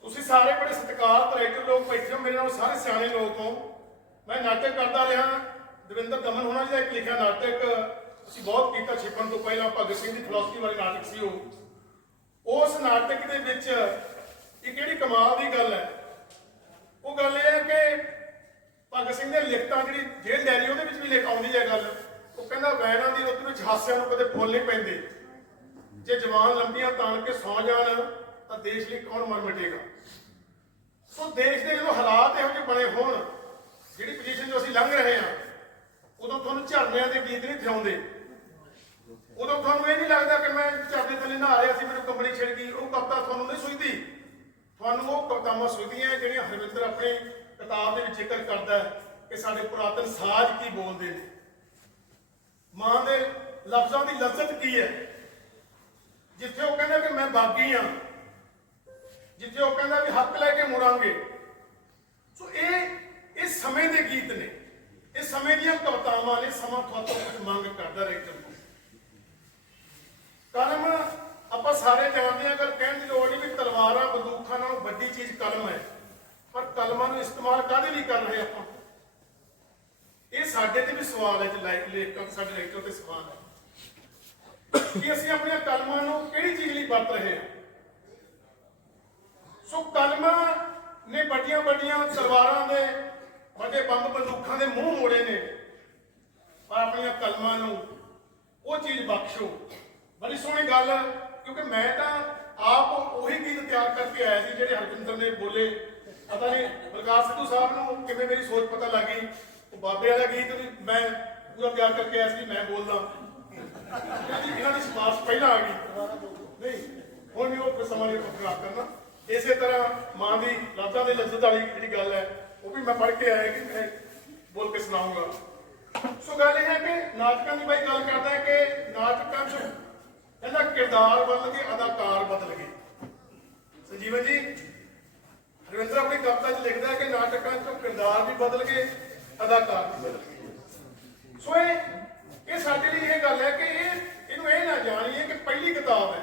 ਤੁਸੀਂ ਸਾਰੇ ਬੜੇ ਸਤਿਕਾਰ ਰਾਈਟਰ ਲੋਕ ਬੈਠੇ ਹੋ, ਮੇਰੇ ਨਾਲ ਸਾਰੇ ਸਿਆਣੇ ਲੋਕ ਹੋ। ਮੈਂ ਨਾਟਕ ਕਰਦਾ ਰਿਹਾ, ਦਵਿੰਦਰ ਦਮਨ ਹੋਣਾ ਜੀ ਦਾ ਇੱਕ ਲਿਖਿਆ ਨਾਟਕ ਅਸੀਂ ਬਹੁਤ ਕੀਤਾ ਛਿਪਣ ਤੋਂ ਪਹਿਲਾਂ, ਭਗਤ ਸਿੰਘ ਦੀ ਫਿਲਾਸਫੀ ਵਾਲੇ ਨਾਟਕ ਸੀ ਉਹ। ਉਸ ਨਾਟਕ ਦੇ ਵਿੱਚ ਇੱਕ ਜਿਹੜੀ ਕਮਾਲ ਦੀ ਗੱਲ ਹੈ, ਉਹ ਗੱਲ ਇਹ ਹੈ ਕਿ ਭਗਤ ਸਿੰਘ ਦੇ ਲਿਖਤਾਂ ਜਿਹੜੀ ਜੇਲ੍ਹ ਡੈਰੀ, ਉਹਦੇ ਵਿੱਚ ਵੀ ਲਿਖ ਆਉਂਦੀ ਹੈ ਗੱਲ। ਉਹ ਕਹਿੰਦਾ, ਵੈਰਾਂ ਦੀ ਰੁੱਤ ਵਿੱਚ ਹਾਸਿਆਂ ਨੂੰ ਕਦੇ ਫੁੱਲ ਨਹੀਂ ਪੈਂਦੇ। ਜੇ ਜਵਾਨ ਲੰਬੀਆਂ ਤਾਣ ਕੇ ਸੌ ਜਾਣ, ਤਾਂ ਦੇਸ਼ ਲਈ ਕੌਣ ਮਰ ਮਿਟੇਗਾ ਸੋ ਦੇਸ਼ ਦੇ ਜਦੋਂ ਹਾਲਾਤ ਇਹੋ ਜਿਹੇ ਬਣੇ ਹੋਣ, ਜਿਹੜੀ ਪੋਜੀਸ਼ਨ ਜੋ ਅਸੀਂ ਲੰਘ ਰਹੇ ਹਾਂ, ਉਦੋਂ ਤੁਹਾਨੂੰ ਝਰਨਿਆਂ ਦੇ ਗੀਤ ਨਹੀਂ ਥਿਆਉਂਦੇ ਉਦੋਂ ਤੁਹਾਨੂੰ ਇਹ ਨਹੀਂ ਲੱਗਦਾ ਕਿ ਮੈਂ ਝਰਨੇ ਥੱਲੇ ਨਹਾ ਰਿਹਾ ਸੀ, ਮੈਨੂੰ ਕੰਬਣੀ ਛਿੜ ਗਈ, ਉਹ ਕਵਿਤਾ ਤੁਹਾਨੂੰ ਨਹੀਂ ਸੁਝਦੀ? ਤੁਹਾਨੂੰ ਉਹ ਕਵਿਤਾਵਾਂ ਸੁਝਦੀਆਂ ਜਿਹੜੀਆਂ ਹਰਵਿੰਦਰ ਆਪਣੀ ਕਿਤਾਬ ਦੇ ਵਿੱਚ ਜ਼ਿਕਰ ਕਰਦਾ ਹੈ ਕਿ ਸਾਡੇ ਪੁਰਾਤਨ ਸਾਜ਼ ਕੀ ਬੋਲਦੇ ਨੇ। ਮਾਂ ਦੇ ਲਫ਼ਜ਼ਾਂ ਦੀ ਲਜ਼ਤ ਕੀ ਹੈ? ਜਿੱਥੇ ਉਹ ਕਹਿੰਦਾ ਕਿ ਮੈਂ ਬਾਗੀ ਆ ਜਿੱਥੇ ਉਹ ਕਹਿੰਦਾ ਵੀ ਹੱਕ ਲੈ ਕੇ ਮੁੜਾਂਗੇ। ਸੋ ਇਹ ਇਹ ਸਮੇਂ ਦੇ ਗੀਤ ਨੇ। ਇਹ ਸਮੇਂ ਦੀਆਂ ਕਵਿਤਾਵਾਂ ਨੇ, ਸਮਾਂ ਤੁਹਾਤੋਂ ਕੁਝ ਮੰਗ ਕਰਦਾ ਰਹਿ ਨੂੰ ਕਲਮ ਆਪਾਂ ਸਾਰੇ ਜਾਣਦੇ ਹਾਂ ਅਗਰ ਕਹਿਣ ਦੀ ਲੋੜ ਨਹੀਂ ਵੀ ਤਲਵਾਰਾਂ ਬੰਦੂਕਾਂ ਨਾਲੋਂ ਵੱਡੀ ਚੀਜ਼ ਕਲਮ ਹੈ। ਪਰ ਕਲਮਾਂ ਨੂੰ ਇਸਤੇਮਾਲ ਕਾਹਦੇ ਲਈ ਕਰ ਰਹੇ ਆਪਾਂ? ਇਹ ਸਾਡੇ ਤੇ ਵੀ ਸਵਾਲ ਹੈ ਜੇ ਲੇਖਕ ਸਾਡੇ ਰਾਈਟਰ ਤੇ ਸਵਾਲ ਹੈ। ਕਿ ਅਸੀਂ ਆਪਣੀਆਂ ਕਲਮਾਂ ਨੂੰ ਕਿਹੜੀ ਚੀਜ਼ ਲਈ ਵਰਤ ਰਹੇ ਹਾਂ? ਸੋ ਕਲਮਾਂ ਨੇ ਵੱਡੀਆਂ ਵੱਡੀਆਂ ਤਲਵਾਰਾਂ ਦੇ, ਵੱਡੇ ਬੰਬ ਬੰਦੂਕਾਂ ਦੇ ਮੂੰਹ ਮੋੜੇ ਨੇ। ਪਰ ਆਪਣੀਆਂ ਕਲਮਾਂ ਨੂੰ ਉਹ ਚੀਜ਼ ਬਖਸ਼ੋ। ਬੜੀ ਸੋਹਣੀ ਗੱਲ ਕਿਉਂਕਿ ਮੈਂ ਤਾਂ ਆਪ ਉਹੀ ਗੀਤ ਤਿਆਰ ਕਰਕੇ ਆਇਆ ਸੀ ਜਿਹੜੇ ਹਰਜਿੰਦਰ ਨੇ ਬੋਲੇ। ਪਤਾ ਨਹੀਂ ਬਲਕਾਰ ਸਿੱਧੂ ਸਾਹਿਬ ਨੂੰ ਕਿਵੇਂ ਮੇਰੀ ਸੋਚ ਪਤਾ ਲੱਗੀ ਉਹ ਬਾਬੇ ਵਾਲਾ ਗੀਤ ਵੀ ਮੈਂ ਪੂਰਾ ਤਿਆਰ ਕਰਕੇ ਆਇਆ ਸੀ, ਮੈਂ ਬੋਲਦਾ। ਇਹਨਾਂ ਇਹਨਾਂ ਦੀ ਸਿਫਾਰਿਸ਼ ਪਹਿਲਾਂ ਆ ਗਈ। ਨਹੀਂ, ਹੁਣ ਵੀ ਉਹ ਸਮਾਂ ਨਹੀਂ ਖਰਾਬ ਕਰਨਾ। ਇਸੇ ਤਰ੍ਹਾਂ ਮਾਂ ਦੀ ਲਾਦਾਂ ਦੇ ਲਫ਼ਜ਼ਤ ਵਾਲੀ ਜਿਹੜੀ ਗੱਲ ਹੈ, ਉਹ ਵੀ ਮੈਂ ਪੜ੍ਹ ਕੇ ਆਇਆ ਕਿ ਮੈਂ ਬੋਲ ਕੇ ਸੁਣਾਉਂਗਾ। ਸੋ ਗੱਲ ਇਹ ਹੈ ਕਿ ਨਾਟਕਾਂ ਦੀ ਬਾਈ ਗੱਲ ਕਰਦਾ ਹੈ ਕਿ ਨਾਟਕਾਂ 'ਚ ਕਹਿੰਦਾ ਕਿਰਦਾਰ ਬਦਲ ਗਏ ਅਦਾਕਾਰ ਬਦਲ ਗਏ ਸੰਜੀਵਨ ਜੀ ਰਵਿੰਦਰ ਆਪਣੀ ਕਵਿਤਾ 'ਚ ਲਿਖਦਾ ਹੈ ਕਿ ਨਾਟਕਾਂ ਚੋਂ ਕਿਰਦਾਰ ਵੀ ਬਦਲ ਗਏ ਅਦਾਕਾਰ ਵੀ ਬਦਲ ਗਏ ਸੋ ਇਹ ਇਹ ਸਾਡੇ ਲਈ ਇਹ ਗੱਲ ਹੈ ਕਿ ਇਹ, ਇਹਨੂੰ ਇਹ ਨਾ ਜਾਣੀਏ ਕਿ ਪਹਿਲੀ ਕਿਤਾਬ ਹੈ।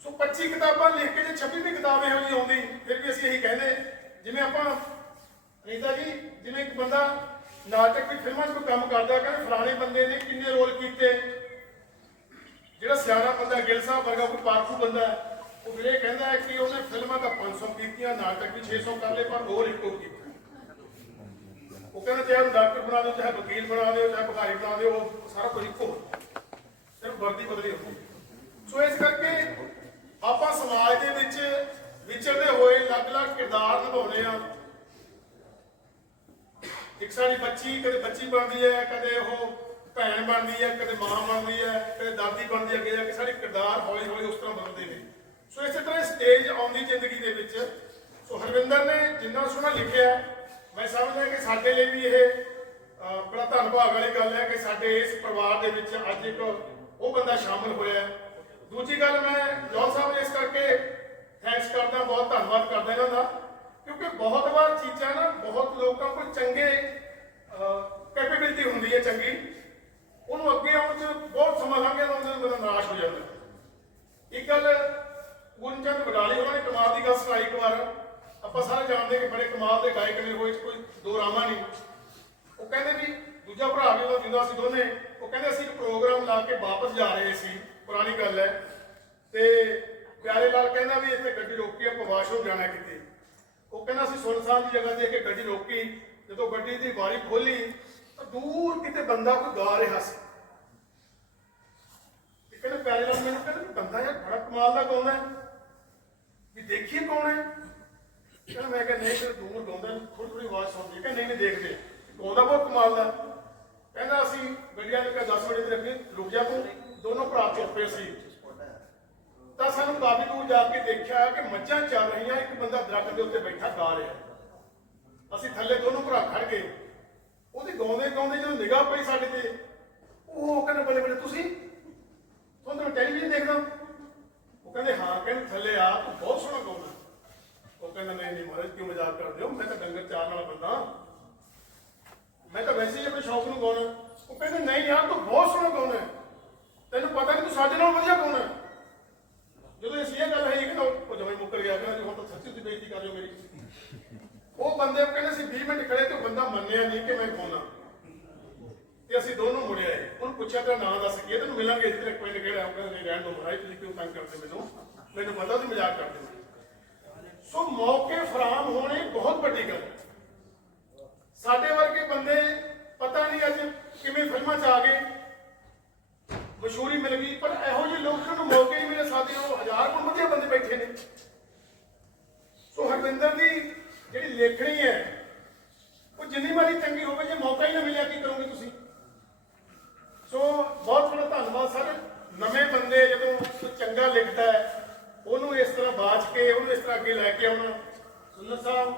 ਸੋ 25 ਕਿਤਾਬਾਂ ਲਿਖ ਕੇ ਜੇ 26ਵੀਂ ਕਿਤਾਬ ਇਹੋ ਜਿਹੀ ਆਉਂਦੀ, ਫਿਰ ਵੀ ਅਸੀਂ ਇਹੀ ਕਹਿੰਦੇ ਜਿਵੇਂ ਆਪਾਂ ਅਨੀਤਾ ਜੀ, ਜਿਵੇਂ ਇੱਕ ਬੰਦਾ ਨਾਟਕ ਵੀ ਫਿਲਮਾਂ 'ਚ ਕੋਈ ਕੰਮ ਕਰਦਾ, ਕਹਿੰਦੇ ਫਲਾਣੇ ਬੰਦੇ ਨੇ ਕਿੰਨੇ ਰੋਲ ਕੀਤੇ ਜਿਹੜਾ ਸਿਆਣਾ ਬੰਦਾ ਗਿਲ ਸਾਹਿਬ ਵਰਗਾ ਕੋਈ ਪਾਰਖੂ ਬੰਦਾ ਹੈ, ਉਹ ਫਿਰ ਕਹਿੰਦਾ ਹੈ ਕਿ ਉਹਨੇ ਫਿਲਮਾਂ ਤਾਂ 500 ਕੀਤੀਆਂ ਨਾਟਕ ਵੀ 600 ਕਰ ਲਏ ਪਰ ਰੋਲ ਇੱਕੋ ਕੀਤਾ ਉਹ ਕਹਿੰਦਾ ਚਾਹੇ ਡਾਕਟਰ ਬਣਾ ਦਿਓ ਚਾਹੇ ਵਕੀਲ ਬਣਾ ਦਿਓ ਚਾਹੇ ਭਿਖਾਰੀ ਬਣਾ ਦਿਓ ਉਹ ਸਾਰਾ ਕੁਝ ਇੱਕੋ ਸਿਰਫ ਵਰਦੀ ਬਦਲੀ ਹੁੰਦੀ ਸੋ ਇਸ ਕਰਕੇ ਆਪਾਂ ਸਮਾਜ ਦੇ ਵਿੱਚ ਵਿਚਰਦੇ ਹੋਏ ਅਲੱਗ-ਅਲੱਗ ਕਿਰਦਾਰ ਨਿਭਾਉਂਦੇ ਆ ਇੱਕ ਸਾਡੀ ਬੱਚੀ ਕਦੇ ਬੱਚੀ ਬਣਦੀ ਹੈ ਕਦੇ ਉਹ ਭੈਣ ਬਣਦੀ ਹੈ ਕਦੇ ਮਾਂ ਬਣਦੀ ਹੈ ਕਦੇ ਦਾਦੀ ਬਣਦੀ ਹੈ ਅੱਗੇ ਜਾ ਕੇ ਸਾਡੇ ਕਿਰਦਾਰ ਹੌਲੀ-ਹੌਲੀ ਉਸ ਤਰ੍ਹਾਂ ਬਣਦੇ ਨੇ। ਸੋ ਇਸੇ ਤਰ੍ਹਾਂ ਸਟੇਜ ਆਉਂਦੀ ਜ਼ਿੰਦਗੀ ਦੇ ਵਿੱਚ। ਸੋ ਹਰਵਿੰਦਰ ਨੇ ਜਿੰਨਾ ਸੋਹਣਾ ਲਿਖਿਆ ਮੈਂ ਸਮਝਦਾ ਕਿ ਸਾਡੇ ਲਈ ਵੀ ਇਹ ਅਹ, ਬੜਾ ਧੰਨਵਾਦ ਵਾਲੀ ਗੱਲ ਹੈ ਕਿ ਸਾਡੇ ਇਸ ਪਰਿਵਾਰ ਦੇ ਵਿੱਚ ਅੱਜ ਇੱਕ ਉਹ ਬੰਦਾ ਸ਼ਾਮਲ ਹੋਇਆ ਹੈ। ਦੂਜੀ ਗੱਲ ਮੈਂ ਜੋਨ ਸਾਹਿਬ ਨੇ ਇਸ ਕਰਕੇ ਥੈਂਕਸ ਕਰਦਾ ਬਹੁਤ ਧੰਨਵਾਦ ਕਰਦਾ ਇਹਨਾਂ ਦਾ ਕਿਉਂਕਿ ਬਹੁਤ ਵਾਰ ਚੀਜ਼ਾਂ ਨਾ ਬਹੁਤ ਲੋਕਾਂ ਕੋਲ ਚੰਗੇ ਕੈਪੇਬਿਲਿਟੀ ਹੁੰਦੀ ਹੈ ਚੰਗੀ ਉਹਨੂੰ ਅੱਗੇ ਆਉਣ 'ਚ ਬਹੁਤ ਸਮਾਂ ਲੰਘ ਜਾਂਦਾ ਉਹਦੇ ਬੰਦਾ ਨਿਰਾਸ਼ ਹੋ ਜਾਂਦਾ ਇੱਕ ਗੱਲ ਗੁਰਚੰਦ ਵਡਾਲੀ ਉਹਨਾਂ ਨੇ ਕਮਾਲ ਦੀ ਗੱਲ ਸੁਣਾਈ ਇੱਕ ਵਾਰ। ਆਪਾਂ ਸਾਰੇ ਜਾਣਦੇ ਕਿ ਬੜੇ ਕਮਾਲ ਦੇ ਗਾਇਕ ਨੇ ਹੋਏ ਕੋਈ ਦੋ ਰਾਮਾ ਨਹੀਂ। ਉਹ ਕਹਿੰਦੇ ਵੀ ਦੂਜਾ ਭਰਾ ਵੀ ਉਹਦਾ ਜਿੰਦਾ ਸੀ ਦੋਨੇ। ਉਹ ਕਹਿੰਦੇ ਅਸੀਂ ਇੱਕ ਪ੍ਰੋਗਰਾਮ ਲਾ ਕੇ ਵਾਪਸ ਜਾ ਰਹੇ ਸੀ, ਪੁਰਾਣੀ ਗੱਲ ਹੈ। ਤੇ ਪਿਆਰੇ ਲਾਲ ਕਹਿੰਦਾ ਵੀ ਇੱਥੇ ਗੱਡੀ ਰੋਕੀ, ਆਪਾਂ ਵਾਸ਼ਰੂਮ ਜਾਣਾ ਕਿਤੇ। ਉਹ ਕਹਿੰਦਾ ਅਸੀਂ ਸੁਨਸਾਨ ਦੀ ਜਗ੍ਹਾ ਦੇਖ ਕੇ ਗੱਡੀ ਰੋਕੀ। ਜਦੋਂ ਗੱਡੀ ਦੀ ਬਾਰੀ ਖੋਲੀ ਤਾਂ ਦੂਰ ਕਿਤੇ ਬੰਦਾ ਕੋਈ ਗਾ ਰਿਹਾ ਸੀ। ਤੇ ਕਹਿੰਦੇ ਪਿਆਰੇ ਲਾਲ, ਮੈਨੂੰ ਕਹਿੰਦਾ ਵੀ ਬੰਦਾ ਯਾਰ ਬੜਾ ਕਮਾਲ ਦਾ ਕੌਣ ਹੈ। ਵੀ ਦੇਖੀਏ ਕੌਣ ਹੈ? ਚਲ ਮੈਂ ਕਿਹਾ ਨਹੀਂ ਤੇ ਦੂਰ ਗਾਉਂਦਾ ਥੋੜੀ ਥੋੜੀ ਆਵਾਜ਼ ਸੁਣਦੀ ਹੈ। ਕਿ ਨਹੀਂ ਨਹੀਂ ਦੇਖਦੇ। ਗਾਉਂਦਾ ਬਹੁਤ ਕਮਾਲ ਦਾ। ਕਹਿੰਦਾ ਅਸੀਂ ਗੱਡੀਆਂ ਨੂੰ ਕਿਹਾ 10 ਮਿੰਟ ਦੇ ਰੱਖੀ ਰੁਕ ਜਾ ਤੂੰ, ਦੋਨੋਂ ਭਰਾ ਚੁੱਪ ਪਏ ਸੀ। ਤਾਂ ਸਾਨੂੰ ਕਾਫੀ ਦੂਰ ਜਾ ਕੇ ਦੇਖਿਆ ਕਿ ਮੱਝਾਂ ਚੱਲ ਰਹੀਆਂ, ਇੱਕ ਬੰਦਾ ਦਰਖਤ ਦੇ ਉੱਤੇ ਬੈਠਾ ਗਾ ਰਿਹਾ। ਅਸੀਂ ਥੱਲੇ ਦੋਨੋਂ ਭਰਾ ਖੜ ਗਏ। ਉਹਦੇ ਗਾਉਂਦੇ ਗਾਉਂਦੇ ਜਦੋਂ ਨਿਗਾਹ ਪਈ ਸਾਡੇ ਤੇ, ਉਹ ਕਹਿੰਦਾ ਬੱਲੇ ਬੱਲੇ ਤੁਸੀਂ? ਤੁਹਾਨੂੰ ਟੈਲੀਵਿਜ਼ਨ ਦੇਖਦਾ ਕਹਿੰਦੇ, ਹਾਂ, ਕਹਿੰਦੇ, ਥੱਲੇ ਆ, ਤੂੰ ਬਹੁਤ ਸੋਹਣਾ ਗਾਉਂਦਾ ਉਹ ਕਹਿੰਦਾ, ਨਹੀਂ ਨਹੀਂ ਮਹਾਰਾਜ, ਕਿਉਂ ਮਜ਼ਾਕ ਕਰਦੇ ਹੋ? ਮੈਂ ਤਾਂ ਡੰਗਰ ਚਾਰ ਵਾਲਾ ਬੰਦਾ ਮੈਂ ਤਾਂ ਵੈਸੇ ਹੀ ਆਪਣੇ ਸ਼ੌਕ ਨੂੰ ਗਾਉਣਾ ਉਹ ਕਹਿੰਦੇ, ਨਹੀਂ ਯਾਰ ਤੂੰ ਬਹੁਤ ਸੋਹਣਾ ਗਾਉਣਾ ਤੈਨੂੰ ਪਤਾ ਨਹੀਂ ਤੂੰ ਸਾਡੇ ਨਾਲ ਵਧੀਆ ਗਾਉਣਾ ਜਦੋਂ ਅਸੀਂ ਇਹ ਗੱਲ ਹੈ ਕਿ ਉਹ ਜਮੇ ਮੁੱਕਰ ਗਿਆ, ਕਹਿੰਦਾ ਹੁਣ ਤਾਂ ਸੱਚੀ ਦੀ ਬੇਇੱਜ਼ਤੀ ਕਰ ਰਹੇ ਮੇਰੀ। ਉਹ ਬੰਦੇ ਕਹਿੰਦੇ ਸੀ 20 ਮਿੰਟ ਖੜੇ ਤੇ ਬੰਦਾ ਮੰਨਿਆ ਨਹੀਂ ਕਿ ਮੈਂ ਗਾਉਣਾ ਤੇ ਅਸੀਂ ਦੋਨੋਂ ਮੁੜੇ ਆਏ। ਉਹਨੂੰ ਪੁੱਛਿਆ, ਤੇਰਾ ਨਾਂ ਦੱਸ ਕੀ ਹੈ? ਤੈਨੂੰ ਮਿਲਾਂਗੇ ਇੱਥੇ ਤੇਰੇ ਪਿੰਡ ਕਿਹੜਾ ਹੈ? ਉਹ ਕਹਿੰਦਾ, ਨਹੀਂ, ਰਹਿਣ ਦੋ ਮਹਾਰਾਜ, ਤੁਸੀਂ ਕਿਉਂ ਤੰਗ ਕਰਦੇ ਮੈਨੂੰ? ਮੈਨੂੰ ਪਤਾ ਤੁਸੀਂ ਮਜ਼ਾਕ ਕਰਦੇ ਹੋ। ਸੋ ਮੌਕੇ ਫਰਾਮ ਹੋਣੇ ਬਹੁਤ ਵੱਡੀ ਗੱਲ ਸਾਡੇ ਵਰਗੇ ਬੰਦੇ ਪਤਾ ਨਹੀਂ ਅੱਜ ਕਿਵੇਂ ਫਿਲਮਾਂ 'ਚ ਆ ਗਏ। ਮਸ਼ਹੂਰੀ ਮਿਲ ਗਈ, ਪਰ ਇਹੋ ਜਿਹੇ ਲੋਕਾਂ ਨੂੰ ਮੌਕੇ ਨਹੀਂ ਮਿਲੇ ਸਾਥੀ ਉਹ ਹਜ਼ਾਰ ਗੁਣ ਵਧੀਆ ਬੰਦੇ ਬੈਠੇ ਨੇ। ਸੋ ਹਰਵਿੰਦਰ ਦੀ ਜਿਹੜੀ ਲੇਖਣੀ ਹੈ, ਉਹ ਜਿੰਨੀ ਵਾਰੀ ਚੰਗੀ ਹੋਵੇ, ਜੇ ਮੌਕਾ ਹੀ ਨਾ ਮਿਲਿਆ, ਕੀ ਕਰੋਗੇ ਤੁਸੀਂ? ਸੋ ਬਹੁਤ ਬੜਾ ਧੰਨਵਾਦ ਸਰ। ਨਵੇਂ ਬੰਦੇ ਜਦੋਂ ਕੋਈ ਚੰਗਾ ਲਿਖਦਾ ਹੈ, ਉਹਨੂੰ ਇਸ ਤਰ੍ਹਾਂ ਬਾਚ ਕੇ, ਉਹਨੂੰ ਇਸ ਤਰ੍ਹਾਂ ਅੱਗੇ ਲੈ ਕੇ ਆਉਣਾ। ਸੁੰਦਰ ਸਾਹਿਬ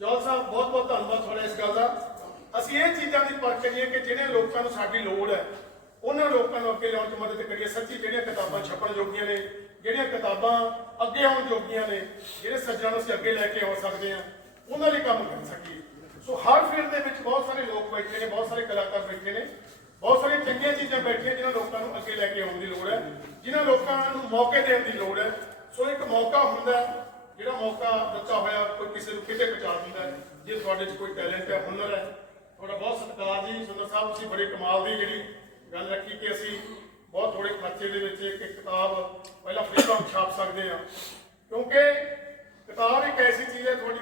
ਜੋਲ ਸਾਹਿਬ, ਬਹੁਤ ਬਹੁਤ ਧੰਨਵਾਦ ਤੁਹਾਡਾ ਇਸ ਗੱਲ ਦਾ। ਅਸੀਂ ਇਹ ਚੀਜ਼ਾਂ ਦੀ ਪਰਖ ਕਰੀਏ ਕਿ ਜਿਹੜੇ ਲੋਕਾਂ ਨੂੰ ਸਾਡੀ ਲੋੜ ਹੈ, ਉਹਨਾਂ ਲੋਕਾਂ ਨੂੰ ਅੱਗੇ ਲਿਆਉਣ 'ਚ ਮਦਦ ਕਰੀਏ। ਸੱਚੀ ਜਿਹੜੀਆਂ ਕਿਤਾਬਾਂ ਛਪਣ ਜੋਗੀਆਂ ਨੇ, ਜਿਹੜੀਆਂ ਕਿਤਾਬਾਂ ਅੱਗੇ ਆਉਣ ਜੋਗੀਆਂ ਨੇ, ਜਿਹੜੇ ਸੱਜਣਾਂ ਨੂੰ ਅਸੀਂ ਅੱਗੇ ਲੈ ਕੇ ਆ ਸਕਦੇ ਹਾਂ, ਉਹਨਾਂ ਲਈ ਕੰਮ ਕਰ ਸਕੀਏ। ਸੋ ਹਰ ਫੀਲਡ ਦੇ ਵਿੱਚ ਬਹੁਤ ਸਾਰੇ ਲੋਕ ਬੈਠੇ ਨੇ, ਬਹੁਤ ਸਾਰੇ ਕਲਾਕਾਰ ਬੈਠੇ ਨੇ। ਬਹੁਤ ਸਾਰੀਆਂ ਚੰਗੀਆਂ ਚੀਜ਼ਾਂ ਬੈਠੀਆਂ ਜਿਹਨਾਂ ਲੋਕਾਂ ਨੂੰ ਅੱਗੇ ਲੈ ਕੇ ਆਉਣ ਦੀ ਲੋੜ ਹੈ, ਜਿਨ੍ਹਾਂ ਲੋਕਾਂ ਨੂੰ ਮੌਕੇ ਦੇਣ ਦੀ ਲੋੜ ਹੈ। ਸੋ ਇੱਕ ਮੌਕਾ ਹੁੰਦਾ ਜਿਹੜਾ ਮੌਕਾ ਦਿੱਤਾ ਹੋਇਆ ਕੋਈ ਕਿਸੇ ਨੂੰ ਕਿਤੇ ਪਹੁੰਚਾ ਦਿੰਦਾ ਜੇ ਤੁਹਾਡੇ 'ਚ ਕੋਈ ਟੈਲੈਂਟ ਹੈ, ਹੁਨਰ ਹੈ, ਤੁਹਾਡਾ ਬਹੁਤ ਸਤਿਕਾਰ ਜੀ, ਸੁੰਦਰ ਸਾਹਿਬ, ਤੁਸੀਂ ਬੜੇ ਕਮਾਲ ਦੀ ਜਿਹੜੀ ਗੱਲ ਰੱਖੀ ਕਿ ਅਸੀਂ ਬਹੁਤ ਥੋੜੇ ਖਰਚੇ ਦੇ ਵਿੱਚ ਇੱਕ ਕਿਤਾਬ, ਪਹਿਲਾਂ ਫ੍ਰੀ ਛਾਪ ਸਕਦੇ ਹਾਂ। ਕਿਉਂਕਿ ਕਿਤਾਬ ਇੱਕ ਐਸੀ ਚੀਜ਼ ਹੈ, ਤੁਹਾਡੀ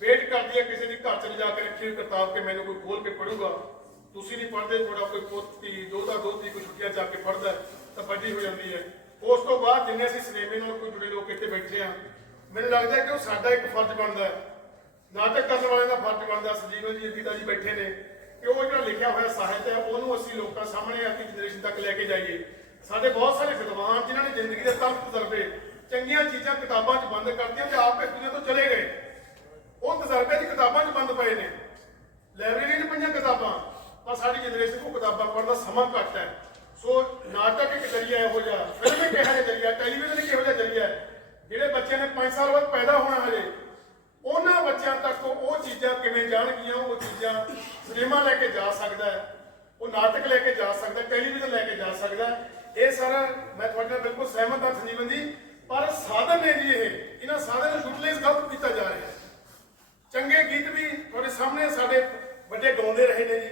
ਵੇਟ ਕਰਦੀ ਹੈ, ਕਿਸੇ ਦੀ ਘਰ ਚ ਲਿਜਾ ਕੇ ਰੱਖੀ ਹੋਈ ਕਿਤਾਬ ਕਿ ਮੈਨੂੰ ਕੋਈ ਖੋਲ ਕੇ ਪੜੂਗਾ ਤੁਸੀਂ ਨਹੀਂ ਪੜ੍ਹਦੇ, ਤੁਹਾਡਾ ਕੋਈ ਪੋਤੀ ਦੋਤਾ ਦੋਤੀ ਕੋਈ ਛੁੱਟੀਆਂ ਜਾ ਕੇ ਪੜ੍ਹਦਾ ਤਾਂ ਵੱਡੀ ਹੋ ਜਾਂਦੀ ਹੈ। ਉਸ ਤੋਂ ਬਾਅਦ ਜਿੰਨੇ ਅਸੀਂ ਸਿਨੇਮੇ ਨਾਲ ਕੋਈ ਜੁੜੇ ਲੋਕ ਇੱਥੇ ਬੈਠੇ ਆ ਮੈਨੂੰ ਲੱਗਦਾ ਕਿ ਉਹ ਸਾਡਾ ਇੱਕ ਫਰਜ਼ ਬਣਦਾ ਹੈ। ਨਾਟਕ ਕਰਨ ਵਾਲੇ ਦਾ ਫਰਜ਼ ਬਣਦਾ, ਸੰਜੀਵਨ ਜੀ ਗੀਤਾ ਜੀ ਬੈਠੇ ਨੇ, ਕਿ ਉਹ ਜਿਹੜਾ ਲਿਖਿਆ ਹੋਇਆ ਸਾਹਿਤ ਹੈ, ਉਹਨੂੰ ਅਸੀਂ ਲੋਕਾਂ ਸਾਹਮਣੇ ਆਪਣੀ ਜਨਰੇਸ਼ਨ ਤੱਕ ਲੈ ਕੇ ਜਾਈਏ। ਸਾਡੇ ਬਹੁਤ ਸਾਰੇ ਵਿਦਵਾਨ ਜਿਨ੍ਹਾਂ ਨੇ ਜ਼ਿੰਦਗੀ ਦੇ ਤਲਖ ਤਜਰਬੇ, ਚੰਗੀਆਂ ਚੀਜ਼ਾਂ ਕਿਤਾਬਾਂ 'ਚ ਬੰਦ ਕਰਤੀਆਂ ਤੇ ਆਪ ਇਸ ਦੁਨੀਆ ਤੋਂ ਚਲੇ ਗਏ। ਉਹ ਤਜਰਬੇ ਦੀ ਕਿਤਾਬਾਂ 'ਚ ਬੰਦ ਪਏ ਨੇ। ਲਾਇਬ੍ਰੇਰੀ 'ਚ ਪਈਆਂ ਕਿਤਾਬਾਂ ਪਰ ਸਾਡੀ ਜਨਰੇਸ਼ਨ ਕੋਲ ਕਿਤਾਬਾਂ ਪੜ੍ਹਨ ਦਾ ਸਮਾਂ ਘੱਟ ਹੈ। ਸੋ ਨਾਟਕ ਇੱਕ ਜ਼ਰੀਆ ਇਹੋ ਜਿਹਾ ਫਿਲਮ ਇੱਕ ਇਹੋ ਜਿਹਾ ਜ਼ਰੀਆ ਟੈਲੀਵਿਜ਼ਨ ਇੱਕ ਇਹੋ ਜਿਹਾ ਜ਼ਰੀਆ ਜਿਹੜੇ ਬੱਚਿਆਂ ਨੇ 5 ਸਾਲ ਬਾਅਦ ਪੈਦਾ ਹੋਣਾ ਹਜੇ, ਉਹਨਾਂ ਬੱਚਿਆਂ ਤੱਕ ਉਹ ਚੀਜ਼ਾਂ ਕਿਵੇਂ ਜਾਣਗੀਆਂ, ਉਹ ਚੀਜ਼ਾਂ ਸਿਨੇਮਾ ਲੈ ਕੇ ਜਾ ਸਕਦਾ ਹੈ, ਉਹ ਨਾਟਕ ਲੈ ਕੇ ਜਾ ਸਕਦਾ ਟੈਲੀਵਿਜ਼ਨ ਲੈ ਕੇ ਜਾ ਸਕਦਾ ਇਹ ਸਾਰਾ ਮੈਂ ਤੁਹਾਡੇ ਨਾਲ ਬਿਲਕੁਲ ਸਹਿਮਤ ਹਾਂ ਸੰਜੀਵਨ ਜੀ, ਪਰ ਸਾਧਨ ਨੇ ਜੀ ਇਹ, ਇਹਨਾਂ ਸਾਧਨ ਨੂੰ ਯੂਟਿਲਾਈਜ਼ ਗਲਤ ਕੀਤਾ ਜਾ ਰਿਹਾ ਹੈ। ਚੰਗੇ ਗੀਤ ਵੀ ਤੁਹਾਡੇ ਸਾਹਮਣੇ ਸਾਡੇ ਵੱਡੇ ਗਾਉਂਦੇ ਰਹੇ ਨੇ ਜੀ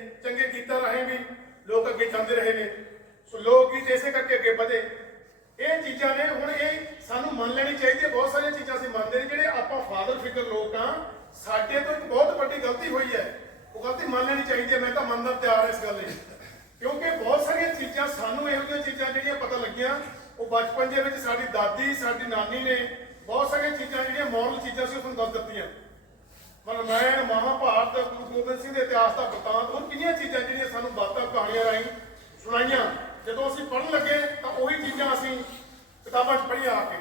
ਲੋਕ ਅੱਗੇ ਜਾਂਦੇ ਰਹੇ ਨੇ। ਸੋ ਲੋਕ ਗੀਤ ਇਸੇ ਕਰਕੇ ਅੱਗੇ ਵਧੇ। ਇਹ ਚੀਜ਼ਾਂ ਨੇ, ਹੁਣ ਇਹ ਸਾਨੂੰ ਮੰਨ ਲੈਣੀ ਚਾਹੀਦੀ ਹੈ। ਬਹੁਤ ਸਾਰੀਆਂ ਚੀਜ਼ਾਂ ਅਸੀਂ ਮੰਨਦੇ ਨੇ, ਜਿਹੜੇ ਆਪਾਂ ਫਾਦਰ ਫਿਕਰ ਲੋਕ ਆ ਸਾਡੇ ਤੋਂ ਇੱਕ ਬਹੁਤ ਵੱਡੀ ਗਲਤੀ ਹੋਈ ਹੈ। ਉਹ ਗਲਤੀ ਮੰਨ ਲੈਣੀ ਚਾਹੀਦੀ ਹੈ। ਮੈਂ ਤਾਂ ਮੰਨਦਾ ਤਿਆਰ ਹਾਂ ਇਸ ਗੱਲ ਲਈ। ਕਿਉਂਕਿ ਬਹੁਤ ਸਾਰੀਆਂ ਚੀਜ਼ਾਂ ਸਾਨੂੰ ਇਹੋ ਜਿਹੀਆਂ ਚੀਜ਼ਾਂ ਜਿਹੜੀਆਂ ਪਤਾ ਲੱਗੀਆਂ, ਉਹ ਬਚਪਨ ਦੇ ਵਿੱਚ ਸਾਡੀ ਦਾਦੀ, ਸਾਡੀ ਨਾਨੀ ਨੇ ਬਹੁਤ ਸਾਰੀਆਂ ਚੀਜ਼ਾਂ ਜਿਹੜੀਆਂ ਮੌਰਲ ਚੀਜ਼ਾਂ ਸੀ, ਉਹ ਸਾਨੂੰ ਦੱਸ ਦਿੱਤੀਆਂ। ਰਾਮਾਇਣ ਮਹਾਭਾਰਤ ਗੁਰੂ ਗੋਬਿੰਦ ਸਿੰਘ ਦੇ ਇਤਿਹਾਸ ਦਾ ਬਤਾਂਤ ਹੋਰ ਕਿੰਨੀਆਂ ਚੀਜ਼ਾਂ ਜਿਹੜੀਆਂ ਸਾਨੂੰ ਬਾਤਾਂ ਕਹਾਣੀਆਂ ਰਾਹੀਂ ਸੁਣਾਈਆਂ। ਜਦੋਂ ਅਸੀਂ ਪੜ੍ਹਨ ਲੱਗੇ ਤਾਂ ਉਹੀ ਚੀਜ਼ਾਂ ਅਸੀਂ ਕਿਤਾਬਾਂ 'ਚ ਪੜ੍ਹੀਆਂ ਆ ਕੇ।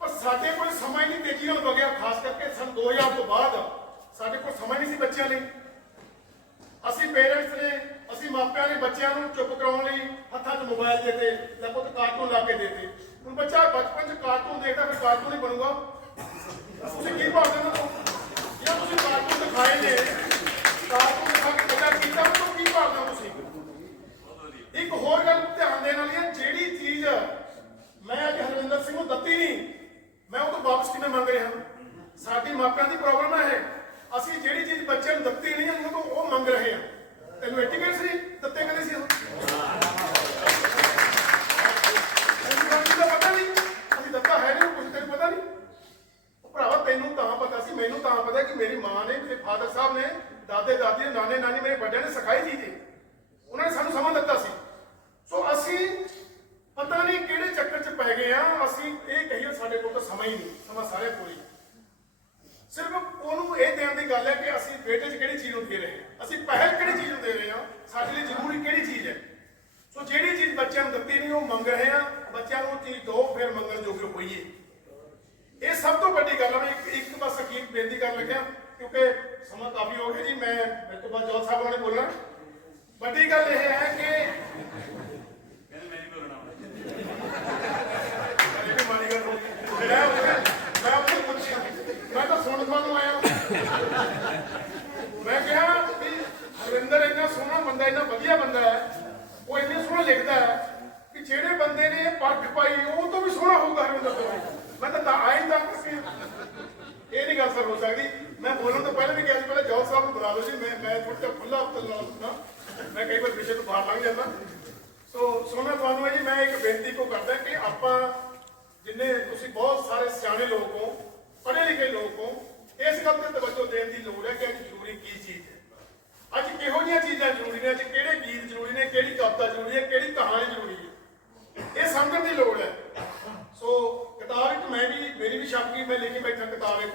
ਪਰ ਸਾਡੇ ਕੋਲ ਸਮਾਂ ਹੀ ਨਹੀਂ ਤੇਜ਼ੀ ਨਾਲ ਵਗਿਆ, ਖਾਸ ਕਰਕੇ ਸਨ 2000 ਤੋਂ ਬਾਅਦ। ਸਾਡੇ ਕੋਲ ਸਮਾਂ ਨਹੀਂ ਸੀ ਬੱਚਿਆਂ ਲਈ। ਅਸੀਂ ਪੇਰੈਂਟਸ ਨੇ, ਅਸੀਂ ਮਾਪਿਆਂ ਨੇ ਬੱਚਿਆਂ ਨੂੰ ਚੁੱਪ ਕਰਾਉਣ ਲਈ ਹੱਥਾਂ 'ਚ ਮੋਬਾਈਲ ਦੇ ਤੇ ਜਾਂ ਕੋਈ ਕਾਰਟੂਨ ਲਾ ਕੇ ਦੇ ਤੇ ਹੁਣ ਬੱਚਾ ਬਚਪਨ 'ਚ ਕਾਰਟੂਨ ਦੇਖਦਾ, ਫਿਰ ਕਾਰਟੂਨ ਹੀ ਬਣੂਗਾ। ਤੁਸੀਂ ਕੀ ਭਾਵਦੇ ਨਾ ਇੱਕ ਹੋਰ ਗੱਲ ਧਿਆਨ ਦੇਣ ਵਾਲੀ ਹੈ, ਜਿਹੜੀ ਚੀਜ਼ ਮੈਂ ਅੱਜ ਹਰਵਿੰਦਰ ਸਿੰਘ ਨੂੰ ਦਿੱਤੀ ਨਹੀਂ, ਮੈਂ ਉਹ ਤੋਂ ਵਾਪਸ ਕਿਵੇਂ ਮੰਗ ਰਿਹਾ? ਸਾਡੀ ਮਾਪਿਆਂ ਦੀ ਪ੍ਰੋਬਲਮ ਹੈ ਅਸੀਂ ਜਿਹੜੀ ਚੀਜ਼ ਬੱਚਿਆਂ ਨੂੰ ਦਿੱਤੀ ਨਹੀਂ ਉਹਨੂੰ ਤੋਂ ਉਹ ਮੰਗ ਰਹੇ ਹਾਂ। ਤੈਨੂੰ ਐਟੀਕੇਟ ਸੀ? ਦਿੱਤੇ ਕਦੇ ਸੀ ਉਹ? ਪਤਾ ਨਹੀਂ? ਅਸੀਂ ਦਿੱਤਾ ਹੈ ਨਹੀਂ ਭਰਾਵਾ, ਤੈਨੂੰ ਤਾਂ ਪਤਾ ਸੀ, ਮੈਨੂੰ ਤਾਂ ਪਤਾ ਕਿ ਮੇਰੀ ਮਾਂ ਨੇ, ਮੇਰੇ ਫਾਦਰ ਸਾਹਿਬ ਨੇ, ਦਾਦੇ, ਦਾਦੀ, ਨਾਨੇ, ਨਾਨੀ, ਮੇਰੇ ਵੱਡਿਆਂ ਨੇ ਸਿਖਾਈ ਚੀਜ਼ ਇਹ ਉਹਨਾਂ ਨੇ ਸਾਨੂੰ ਸਮਾਂ ਦਿੱਤਾ ਸੀ। ਸੋ ਅਸੀਂ ਪਤਾ ਨਹੀਂ ਕਿਹੜੇ ਚੱਕਰ 'ਚ ਪੈ ਗਏ ਆ, ਅਸੀਂ ਇਹ ਕਹੀਏ ਸਾਡੇ ਕੋਲ ਤਾਂ ਸਮਾਂ ਹੀ ਨਹੀਂ, ਸਮਾਂ ਸਾਰੇ ਪੂਰੀ ਸਿਰਫ ਉਹਨੂੰ ਇਹ ਦੇਣ ਦੀ ਗੱਲ ਹੈ ਕਿ ਅਸੀਂ ਬੇਟੇ 'ਚ ਕਿਹੜੀ ਚੀਜ਼ ਨੂੰ ਦੇ ਰਹੇ ਹਾਂ? ਅਸੀਂ ਪਹਿਲ ਕਿਹੜੀ ਚੀਜ਼ ਨੂੰ ਦੇ ਰਹੇ ਹਾਂ? ਸਾਡੇ ਲਈ ਜ਼ਰੂਰੀ ਕਿਹੜੀ ਚੀਜ਼ ਹੈ? ਸੋ ਜਿਹੜੀ ਚੀਜ਼ ਬੱਚਿਆਂ ਨੂੰ ਦਿੱਤੀ ਨਹੀਂ, ਉਹ ਮੰਗ ਰਹੇ ਆ ਬੱਚਿਆਂ ਨੂੰ ਉਹ ਚੀਜ਼ ਦੋ, ਫਿਰ ਮੰਗਣ ਜੋਗੇ ਹੋਈਏ। ਇਹ ਸਭ ਤੋਂ ਵੱਡੀ ਗੱਲ ਹੈ ਮੈਂ ਇੱਕ ਬਸ ਅਖੀਰ ਬੇਨਤੀ ਕਰਨ ਲੱਗਿਆ, ਕਿਉਂਕਿ ਸਮਾਂ ਕਾਫੀ ਹੋ ਗਿਆ ਜੀ, ਮੈਂ ਮੇਰੇ ਤੋਂ ਬਾਅਦ ਜੋਤ ਸਾਹਿਬ ਨੇ ਬੋਲਣਾ ਵੱਡੀ ਗੱਲ ਇਹ ਹੈ ਕਿ ਇਹ ਵੀ ਮਾੜੀ ਗੱਲ ਹੋ ਗਈ। ਮੈਂ ਉਹਨੇ- ਮੈਂ ਉਹਨੂੰ ਪੁੱਛਿਆ ਮੈਂ ਤਾਂ ਸੁਣ ਤੁਹਾਨੂੰ ਆਇਆ ਮੈਂ ਕਿਹਾ ਵੀ ਹਰਿੰਦਰ ਇੰਨਾ ਸੋਹਣਾ ਬੰਦਾ, ਇੰਨਾ ਵਧੀਆ ਬੰਦਾ ਹੈ, ਉਹ ਇੰਨੇ ਸੋਹਣਾ ਲਿਖਦਾ ਹੈ ਕਿ ਜਿਹੜੇ ਬੰਦੇ ਨੇ ਪਰਖ ਪਾਈ, ਉਹ ਤੋਂ ਵੀ ਸੋਹਣਾ ਹੋਊਗਾ ਹਰਿੰਦਰ ਤੋਂ ਵੀ। ਮੈਂ ਤਾਂ ਇਹ ਹੋ ਸਕਦੀ। ਮੈਂ ਬੋਲਣ ਤੋਂ ਪਹਿਲਾਂ ਵੀ ਕਿਹਾ ਸੀ, ਪਹਿਲਾਂ ਜੋਤ ਸਾਹਿਬ ਨੂੰ ਬੁਲਾ ਲਓ ਜੀ। ਮੈਂ ਮੈਂ ਥੋੜਾ ਜਿਹਾ ਖੁੱਲਾ ਹਫਤਾ ਲਾ ਦਿੰਦਾ ਮੈਂ ਕਈ ਵਾਰ ਵਿਸ਼ੇ ਤੋਂ ਬਾਹਰ ਲੰਘ ਜਾਂਦਾ। ਸੋ ਸੋਨਾ ਤੁਹਾਨੂੰ ਜੀ, ਮੈਂ ਇੱਕ ਬੇਨਤੀ ਕੋ ਕਰਦਾ ਕਿ ਆਪਾਂ ਜਿੰਨੇ ਤੁਸੀਂ ਬਹੁਤ ਸਾਰੇ ਸਿਆਣੇ ਲੋਕ ਹੋ ਪੜ੍ਹੇ ਲਿਖੇ ਲੋਕ ਹੋ, ਇਸ ਗੱਲ ਤੇ ਤਵੱਜੋ ਦੇਣ ਦੀ ਲੋੜ ਹੈ ਕਿ ਅੱਜ ਜ਼ਰੂਰੀ ਕੀ ਚੀਜ਼ ਹੈ। ਅੱਜ ਕਿਹੋ ਜਿਹੀਆਂ ਚੀਜ਼ਾਂ ਜ਼ਰੂਰੀ ਨੇ, ਅੱਜ ਕਿਹੜੇ ਗੀਤ ਜ਼ਰੂਰੀ ਨੇ, ਕਿਹੜੀ ਕਵਿਤਾ ਜ਼ਰੂਰੀ ਹੈ, ਕਿਹੜੀ ਕਹਾਣੀ ਜ਼ਰੂਰੀ ਹੈ। ਇਹ ਸਮਝਣ ਦੀ ਲੋੜ ਹੈ। ਸੋ, ਕਿਤਾਬ ਇੱਕ ਮੈਂ ਵੀ, ਮੇਰੀ ਵੀ ਛਪ ਗਈ ਮੈਂ ਲੈ ਕੇ ਬੈਠਾ ਕਿਤਾਬ ਇੱਕ।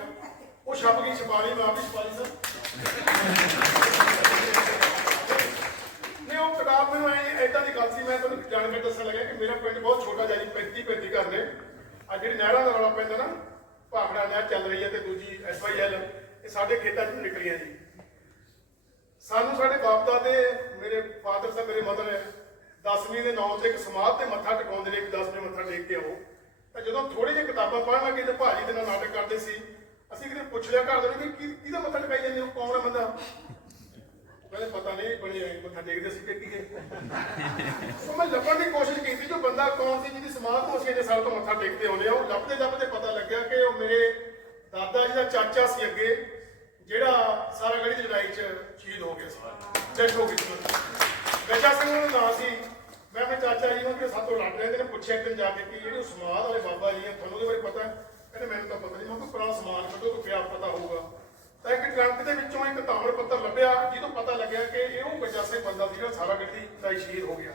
ਉਹ ਛਪ ਗਈ ਛਪਾ ਲਈ ਮੈਂ ਆਪ ਹੀ ਛਪਾ ਲਈ ਸਰ। ਨੇ ਉਹ ਕਿਤਾਬ ਮੈਨੂੰ ਐ ਐਦਾਂ ਦੀ ਗੱਲ ਸੀ, ਮੈਂ ਤੁਹਾਨੂੰ ਜਾਣ ਕੇ ਦੱਸਣ ਲੱਗਾ ਕਿ ਮੇਰਾ ਪਿੰਡ ਬਹੁਤ ਛੋਟਾ ਜਿਹਾ ਜੀ 35 35 ਘਰ ਨੇ। ਆ ਜਿਹੜੀ ਨਹਿਰਾਂ ਦਾ ਰੌਲਾ ਪੈਂਦਾ ਨਾ, ਭਾਖੜਾ ਨਹਿਰ ਚੱਲ ਰਹੀ ਹੈ ਤੇ ਦੂਜੀ ਐਸਵਾਈਐਲ ਇਹ ਸਾਡੇ ਖੇਤਾਂ 'ਚ ਨਿਕਲੀਆਂ ਜੀ। ਸਾਨੂੰ ਸਾਡੇ ਬਾਪ ਦਾਦੇ ਮੇਰੇ ਫਾਦਰ ਸਾਹਿਬ ਮੇਰੇ ਮਦਰ ਹੈ 10ਵੀਂ ਦੇ ਨਾਂ ਤੇ ਇੱਕ ਸਮਾਧ ਤੇ ਮੱਥਾ ਟਿਕਾਉਂਦੇ ਨੇ ਕਿ 10ਵੀਂ ਮੱਥਾ ਟੇਕ ਕੇ ਆਓ। ਤਾਂ ਜਦੋਂ ਥੋੜੀ ਜਿਹੀ ਕਿਤਾਬਾਂ ਪੜ੍ਹਨ ਲੱਗੇ ਤੇ ਭਾਜੀ ਦੇ ਨਾਲ ਨਾਟਕ ਕਰਦੇ ਸੀ ਅਸੀਂ ਕਿਤੇ ਪੁੱਛ ਲਿਆ ਘਰ ਦੇ ਨੂੰ ਵੀ ਕੀ ਕਿਹਦਾ ਮੱਥਾ ਟਿਕਾਈ ਜਾਂਦੇ ਹੋ? ਕੌਣ ਹੈ ਬੰਦਾ? ਉਹ ਪਤਾ ਨਹੀਂ ਬਣੇ ਆਏ ਮੱਥਾ ਟੇਕਦੇ ਸੀ ਕਿ ਕੀ ਸੋ ਮੈਂ ਲੱਭਣ ਦੀ ਕੋਸ਼ਿਸ਼ ਕੀਤੀ ਜੋ ਬੰਦਾ ਕੌਣ ਸੀ, ਜਿਹਦੀ ਸਮਾਧ ਨੂੰ ਅਸੀਂ ਇੰਨੇ ਸਾਲ ਤੋਂ ਮੱਥਾ ਟੇਕਦੇ ਆਉਂਦੇ ਆ ਉਹ ਲੱਭਦੇ ਲੱਭਦੇ ਪਤਾ ਲੱਗਿਆ ਕਿ ਉਹ ਮੇਰੇ ਦਾਦਾ ਜੀ ਦਾ ਚਾਚਾ ਸੀ ਅੱਗੇ, ਜਿਹੜਾ ਸਾਰਾ ਗੜੀ ਦੀ ਲੜਾਈ 'ਚ ਸ਼ਹੀਦ ਹੋ ਗਿਆ ਸੀ। ਡੈਥ ਹੋ ਗਈ ਸੀ। ਗਜਾ ਸਿੰਘ ਦਾ ਨਾਂ ਸੀ। ਮੈਂ ਆਪਣੇ ਚਾਚਾ ਜੀ ਨੂੰ ਕਿ ਸਾਤੋਂ ਲੜ ਰਹੇ ਨੇ ਪੁੱਛਿਆ ਇੱਕ ਦਿਨ ਜਾ ਕੇ ਕਿ ਜਿਹੜੇ ਉਹ ਸਮਾਧ ਵਾਲੇ ਬਾਬਾ ਜੀ ਆ, ਤੁਹਾਨੂੰ ਉਹਦੇ ਬਾਰੇ ਪਤਾ ਹੈ? ਕਹਿੰਦੇ ਮੈਨੂੰ ਤਾਂ ਪਤਾ ਨਹੀਂ ਮੈਂ ਕਿਹਾ ਪੁਰਾਣਾ ਸਮਾਨ ਕੱਢੋ, ਤਾਂ ਪਿਆ ਪਤਾ ਹੋਊਗਾ। ਤਾਂ ਇੱਕ ਟਰੰਕ ਦੇ ਵਿੱਚੋਂ ਇੱਕ ਤਾਮਰ ਪੱਤਰ ਲੱਭਿਆ, ਜਿਹਨੂੰ ਪਤਾ ਲੱਗਿਆ ਕਿ ਇਹ ਉਹ ਗਜਾ ਬੰਦਾ ਸੀ ਜਿਹੜਾ ਸਾਰਾ ਗੱਡੀ ਦਾ ਸ਼ਹੀਦ ਹੋ ਗਿਆ।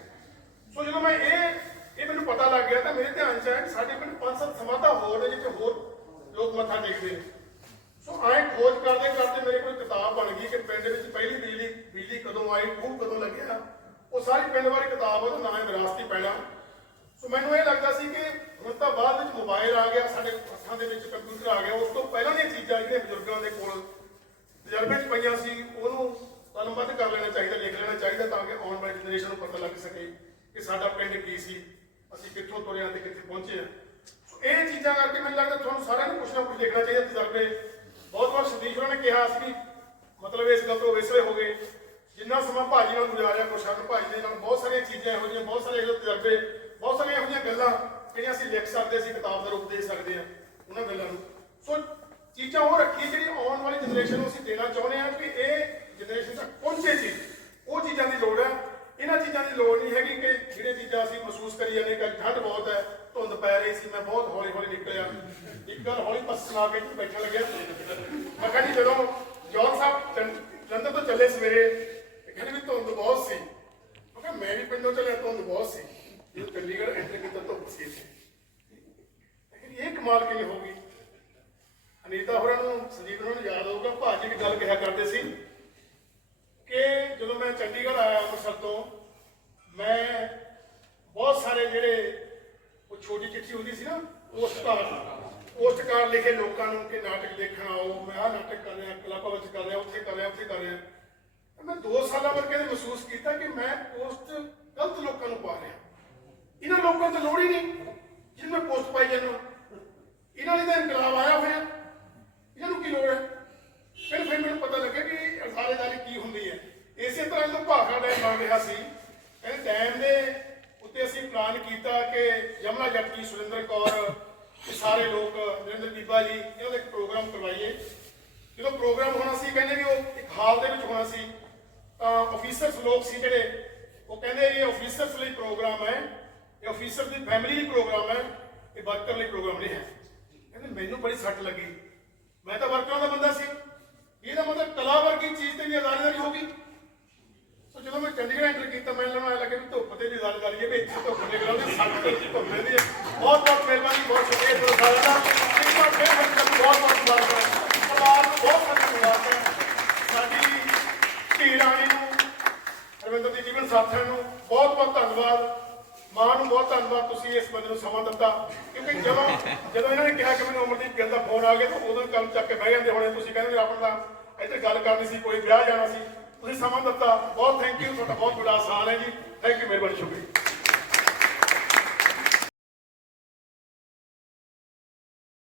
ਸੋ ਜਦੋਂ ਮੈਂ ਇਹ ਇਹ ਮੈਨੂੰ ਪਤਾ ਲੱਗ ਗਿਆ ਤਾਂ ਮੇਰੇ ਧਿਆਨ ਚ ਆਇਆ ਸਾਡੇ ਪਿੰਡ ਪੰਜ ਸੱਤ ਸਮਾਧਾਂ ਹੋਰ ਨੇ ਜਿੱਥੇ ਹੋਰ ਲੋਕ ਮੱਥਾ ਟੇਕਦੇ ਨੇ। ਸੋ ਆਏ ਖੋਜ ਕਰਦੇ ਕਰਦੇ ਮੇਰੇ ਕੋਲ ਕਿਤਾਬ ਬਣ ਗਈ ਕਿ ਪਿੰਡ ਵਿੱਚ ਪਹਿਲੀ ਬਿਜਲੀ ਬਿਜਲੀ ਕਦੋਂ ਆਈ, ਖੂਹ ਕਦੋਂ ਲੱਗਿਆ। ਉਹ ਸਾਰੀ ਪਿੰਡ ਬਾਰੇ ਕਿਤਾਬ ਉਹਦਾ ਨਾਮ ਹੈ ਵਿਰਾਸਤੀ ਪੈਣਾ। ਸੋ ਮੈਨੂੰ ਇਹ ਲੱਗਦਾ ਸੀ ਕਿ ਹੁਣ ਤਾਂ ਬਾਅਦ ਵਿੱਚ ਮੋਬਾਈਲ ਆ ਗਿਆ, ਸਾਡੇ ਹੱਥਾਂ ਦੇ ਵਿੱਚ ਕੰਪਿਊਟਰ ਆ ਗਿਆ। ਉਸ ਤੋਂ ਪਹਿਲਾਂ ਦੀਆਂ ਚੀਜ਼ਾਂ ਜਿਹੜੀਆਂ ਬਜ਼ੁਰਗਾਂ ਦੇ ਕੋਲ ਤਜਰਬੇ 'ਚ ਪਈਆਂ ਸੀ, ਉਹਨੂੰ ਕਲਮਬੱਧ ਕਰ ਲੈਣਾ ਚਾਹੀਦਾ, ਲਿਖ ਲੈਣਾ ਚਾਹੀਦਾ ਤਾਂ ਕਿ ਆਉਣ ਵਾਲੀ ਜਨਰੇਸ਼ਨ ਨੂੰ ਪਤਾ ਲੱਗ ਸਕੇ ਕਿ ਸਾਡਾ ਪਿੰਡ ਕੀ ਸੀ, ਅਸੀਂ ਕਿੱਥੋਂ ਤੁਰੇ ਹਾਂ ਤੇ ਕਿੱਥੇ ਪਹੁੰਚੇ ਹਾਂ। ਸੋ ਇਹ ਚੀਜ਼ਾਂ ਕਰਕੇ ਮੈਨੂੰ ਲੱਗਦਾ ਤੁਹਾਨੂੰ ਸਾਰਿਆਂ ਨੂੰ ਕੁਛ ਨਾ ਕੁਛ ਦੇਖਣਾ ਚਾਹੀਦਾ ਤਜਰਬੇ। ਬਹੁਤ ਵਾਰ ਸਤੀਸ਼ ਹੋਰਾਂ ਨੇ ਕਿਹਾ ਸੀ ਵੀ ਮਤਲਬ ਇਸ ਗੱਲ ਤੋਂ ਵਿਸਰੇ ਹੋ ਗਏ। ਜਿੰਨਾ ਸਮਾਂ ਭਾਜੀ ਨਾਲ ਗੁਜ਼ਾਰਿਆ ਗੁਰਸ਼ਰਨ ਭਾਜੀ ਦੇ ਨਾਲ, ਬਹੁਤ ਸਾਰੀਆਂ ਚੀਜ਼ਾਂ ਇਹੋ ਜਿਹੀਆਂ, ਬਹੁਤ ਸਾਰੇ ਇਹੋ ਜਿਹੇ ਤਜਰਬੇ, ਬਹੁਤ ਸਾਰੀਆਂ ਇਹੋ ਜਿਹੀਆਂ ਗੱਲਾਂ ਜਿਹੜੀਆਂ ਅਸੀਂ ਲਿਖ ਸਕਦੇ, ਅਸੀਂ ਕਿਤਾਬ ਦਾ ਰੂਪ ਦੇ ਸਕਦੇ ਹਾਂ, ਉਹਨਾਂ ਗੱਲਾਂ ਨੂੰ। ਸੋ ਚੀਜ਼ਾਂ ਉਹ ਰੱਖੀ ਜਿਹੜੀ ਆਉਣ ਵਾਲੀ ਜਨਰੇਸ਼ਨ ਨੂੰ ਅਸੀਂ ਦੇਣਾ ਚਾਹੁੰਦੇ ਹਾਂ ਕਿ ਇਹ ਜਨਰੇਸ਼ਨ ਤੱਕ ਪਹੁੰਚੇ ਸੀ ਉਹ ਚੀਜ਼ਾਂ ਦੀ ਲੋੜ ਹੈ। ਇਹਨਾਂ ਚੀਜ਼ਾਂ ਦੀ ਲੋੜ ਨਹੀਂ ਹੈਗੀ ਕਿ ਜਿਹੜੀਆਂ ਚੀਜ਼ਾਂ ਅਸੀਂ ਮਹਿਸੂਸ ਕਰੀ ਜਾਂਦੇ ਕਿ ਠੰਡ ਬਹੁਤ ਹੈ, ਧੁੰਦ ਪੈ ਰਹੀ ਸੀ, ਮੈਂ ਬਹੁਤ ਹੌਲੀ ਹੌਲੀ ਨਿਕਲਿਆ। ਇੱਕ ਗੱਲ ਹੌਲੀ ਪੱਸ ਕੇ ਬੈਠਣ ਲੱਗਿਆ। ਮੈਂ ਕਿਹਾ ਜੀ ਜਦੋਂ ਜੌਨ ਸਾਹਿਬ ਜਨ- ਜਲੰਧਰ ਤੋਂ ਚੱਲੇ ਸਵੇਰੇ ਤੇ ਵੀ ਧੁੰਦ ਬਹੁਤ ਸੀ। ਮੈਂ ਕਿਹਾ, ਮੈਂ ਵੀ ਪਿੰਡੋਂ ਚੱਲਿਆ, ਧੁੰਦ ਬਹੁਤ ਸੀ। ਜਦੋਂ ਚੰਡੀਗੜ੍ਹ ਐਂਟਰ ਕੀਤਾ, ਧੁੰਦ ਸੀ ਲੇਕਿਨ ਇਹ ਕਮਾਲ ਕਿਵੇਂ ਹੋ ਗਈ? ਅਨੀਤਾ ਹੋਰਾਂ ਨੂੰ ਸੰਜੀਤ ਹੋਰਾਂ ਨੂੰ ਯਾਦ ਹੋਊਗਾ, ਭਾਜੀ ਇੱਕ ਗੱਲ ਕਿਹਾ ਕਰਦੇ ਸੀ ਕਿ ਜਦੋਂ ਮੈਂ ਚੰਡੀਗੜ੍ਹ ਆਇਆ ਅੰਮ੍ਰਿਤਸਰ ਤੋਂ, ਮੈਂ ਬਹੁਤ ਸਾਰੇ ਜਿਹੜੇ ਉਹ ਛੋਟੀ ਚਿੱਠੀ ਹੁੰਦੀ ਸੀ ਨਾ ਉਸ ਕਾਰਡ ਪੋਸਟ ਕਾਰਡ ਲਿਖੇ ਲੋਕਾਂ ਨੂੰ ਕਿ ਨਾਟਕ ਦੇਖਣ ਆਓ, ਮੈਂ ਆਹ ਨਾਟਕ ਕਰ ਰਿਹਾ, ਕਲੱਬ ਵਿੱਚ ਕਰ ਰਿਹਾ, ਉੱਥੇ ਕਰ ਰਿਹਾ, ਉੱਥੇ ਕਰ ਰਿਹਾ। ਮੈਂ 2 ਸਾਲਾਂ ਬਾਅਦ ਕਹਿੰਦੇ ਮਹਿਸੂਸ ਕੀਤਾ ਕਿ ਮੈਂ ਪੋਸਟ ਗਲਤ ਲੋਕਾਂ ਨੂੰ ਪਾ ਰਿਹਾ। ਇਹਨਾਂ ਲੋਕਾਂ ਨੂੰ ਲੋੜ ਹੀ ਨਹੀਂ, ਜਿਹਨੂੰ ਮੈਂ ਪੋਸਟ ਪਾਈ ਜਾਂਦਾ ਇਹਨਾਂ ਲਈ ਤਾਂ ਇਨਕਲਾਬ ਆਇਆ ਹੋਇਆ। ਇਹਨਾਂ ਨੂੰ ਕੀ ਲੋੜ ਹੈ? ਫਿਰ ਫਿਰ ਮੈਨੂੰ ਪਤਾ ਲੱਗਿਆ ਕਿ ਅਸਾਰੇ ਕੀ ਹੁੰਦੀ ਹੈ। ਇਸੇ ਤਰ੍ਹਾਂ ਜਦੋਂ ਭਾਖਾ ਡੈਮ ਬਣ ਰਿਹਾ ਸੀ, ਇਹ ਡੈਮ ਦੇ ਉੱਤੇ ਅਸੀਂ ਪਲਾਨ ਕੀਤਾ ਕਿ ਯਮਲਾ ਜੱਟੀ, ਸੁਰਿੰਦਰ ਕੌਰ ਇਹ ਸਾਰੇ ਲੋਕ, ਨਰਿੰਦਰ ਬੀਬਾ ਜੀ, ਇਹਨਾਂ ਦਾ ਇੱਕ ਪ੍ਰੋਗਰਾਮ ਕਰਵਾਈਏ। ਜਦੋਂ ਪ੍ਰੋਗਰਾਮ ਹੋਣਾ ਸੀ, ਕਹਿੰਦੇ ਵੀ ਉਹ ਇੱਕ ਹਾਲ ਦੇ ਵਿੱਚ ਹੋਣਾ ਸੀ। ਆਫੀਸਰਸ ਲੋਕ ਸੀ ਜਿਹੜੇ, ਉਹ ਕਹਿੰਦੇ ਇਹ ਆਫੀਸਰਸ ਲਈ ਪ੍ਰੋਗਰਾਮ ਹੈ, ਇਹ ਆਫੀਸਰ ਦੀ ਫੈਮਿਲੀ ਲਈ ਪ੍ਰੋਗਰਾਮ ਹੈ, ਇਹ ਵਰਕਰ ਲਈ ਪ੍ਰੋਗਰਾਮ ਨਹੀਂ ਹੈ। ਕਹਿੰਦੇ ਮੈਨੂੰ ਬੜੀ ਸੱਟ ਲੱਗੀ। ਮੈਂ ਤਾਂ ਵਰਕਰਾਂ ਦਾ ਬੰਦਾ ਸੀ। ਇਹਦਾ ਮਤਲਬ ਕਲਾ ਵਰਗੀ ਚੀਜ਼ ਤੇ ਵੀ ਆਜ਼ਾਦਾਰੀ ਹੋ ਗਈ ਸੋ ਜਦੋਂ ਮੈਂ ਚੰਡੀਗੜ੍ਹ ਐਂਟਰ ਕੀਤਾ, ਮੈਨੂੰ ਆਇਆ ਲੱਗੇ ਵੀ ਧੁੱਪ ਤੇ ਵੀ ਆਜ਼ਾਦਾਰੀ ਹੈ, ਵੀ ਇੱਥੇ ਧੁੱਪ ਨਿਕਲਦੀ ਸੱਟ ਤੇ ਧੁੱਪ ਰਹਿੰਦੀ ਹੈ। ਬਹੁਤ ਬਹੁਤ ਮਿਹਰਬਾਨੀ, ਬਹੁਤ ਸ਼ੁਕਰੀਆ ਤੁਹਾਡਾ ਸਾਰਿਆਂ ਦਾ। ਇੱਕ ਵਾਰ ਫਿਰ ਹਰ ਬਹੁਤ ਬਹੁਤ ਮੁਬਾਰਕਾਂ ਪਰਿਵਾਰ ਰਾਣੀ ਨੂੰ ਰਵਿੰਦਰ ਦੀ ਜੀਵਨ ਸਾਥਣ ਨੂੰ ਬਹੁਤ ਬਹੁਤ ਧੰਨਵਾਦ। ਮਾਂ ਨੂੰ ਬਹੁਤ ਧੰਨਵਾਦ ਤੁਸੀਂ ਇਸ ਬੰਦੇ ਨੂੰ ਸਮਾਂ ਦਿੱਤਾ। ਕਿਉਂਕਿ ਜਦੋਂ ਜਦੋਂ ਇਹਨਾਂ ਨੇ ਕਿਹਾ ਕਿ ਮੈਨੂੰ ਅਮਰਦੀਪ ਗਿੱਲ ਦਾ ਫੋਨ ਆ ਗਿਆ ਤਾਂ ਉਦੋਂ ਕੰਮ ਚੱਕ ਕੇ ਬਹਿ ਜਾਂਦੇ ਹੋਣੇ। ਤੁਸੀਂ ਕਹਿੰਦੇ ਆਪਣਾ ਤਾਂ ਇੱਥੇ ਗੱਲ ਕਰਨੀ ਸੀ, ਕੋਈ ਵਿਆਹ ਜਾਣਾ ਸੀ। ਤੁਸੀਂ ਸਮਾਂ ਦਿੱਤਾ। ਬਹੁਤ ਥੈਂਕ ਯੂ ਤੁਹਾਡਾ ਬਹੁਤ ਬੜਾ ਆਸਾਨ ਹੈ ਜੀ। ਥੈਂਕ ਯੂ ਮਿਹਰਬਾਨੀ ਸ਼ੁਕਰੀਆ।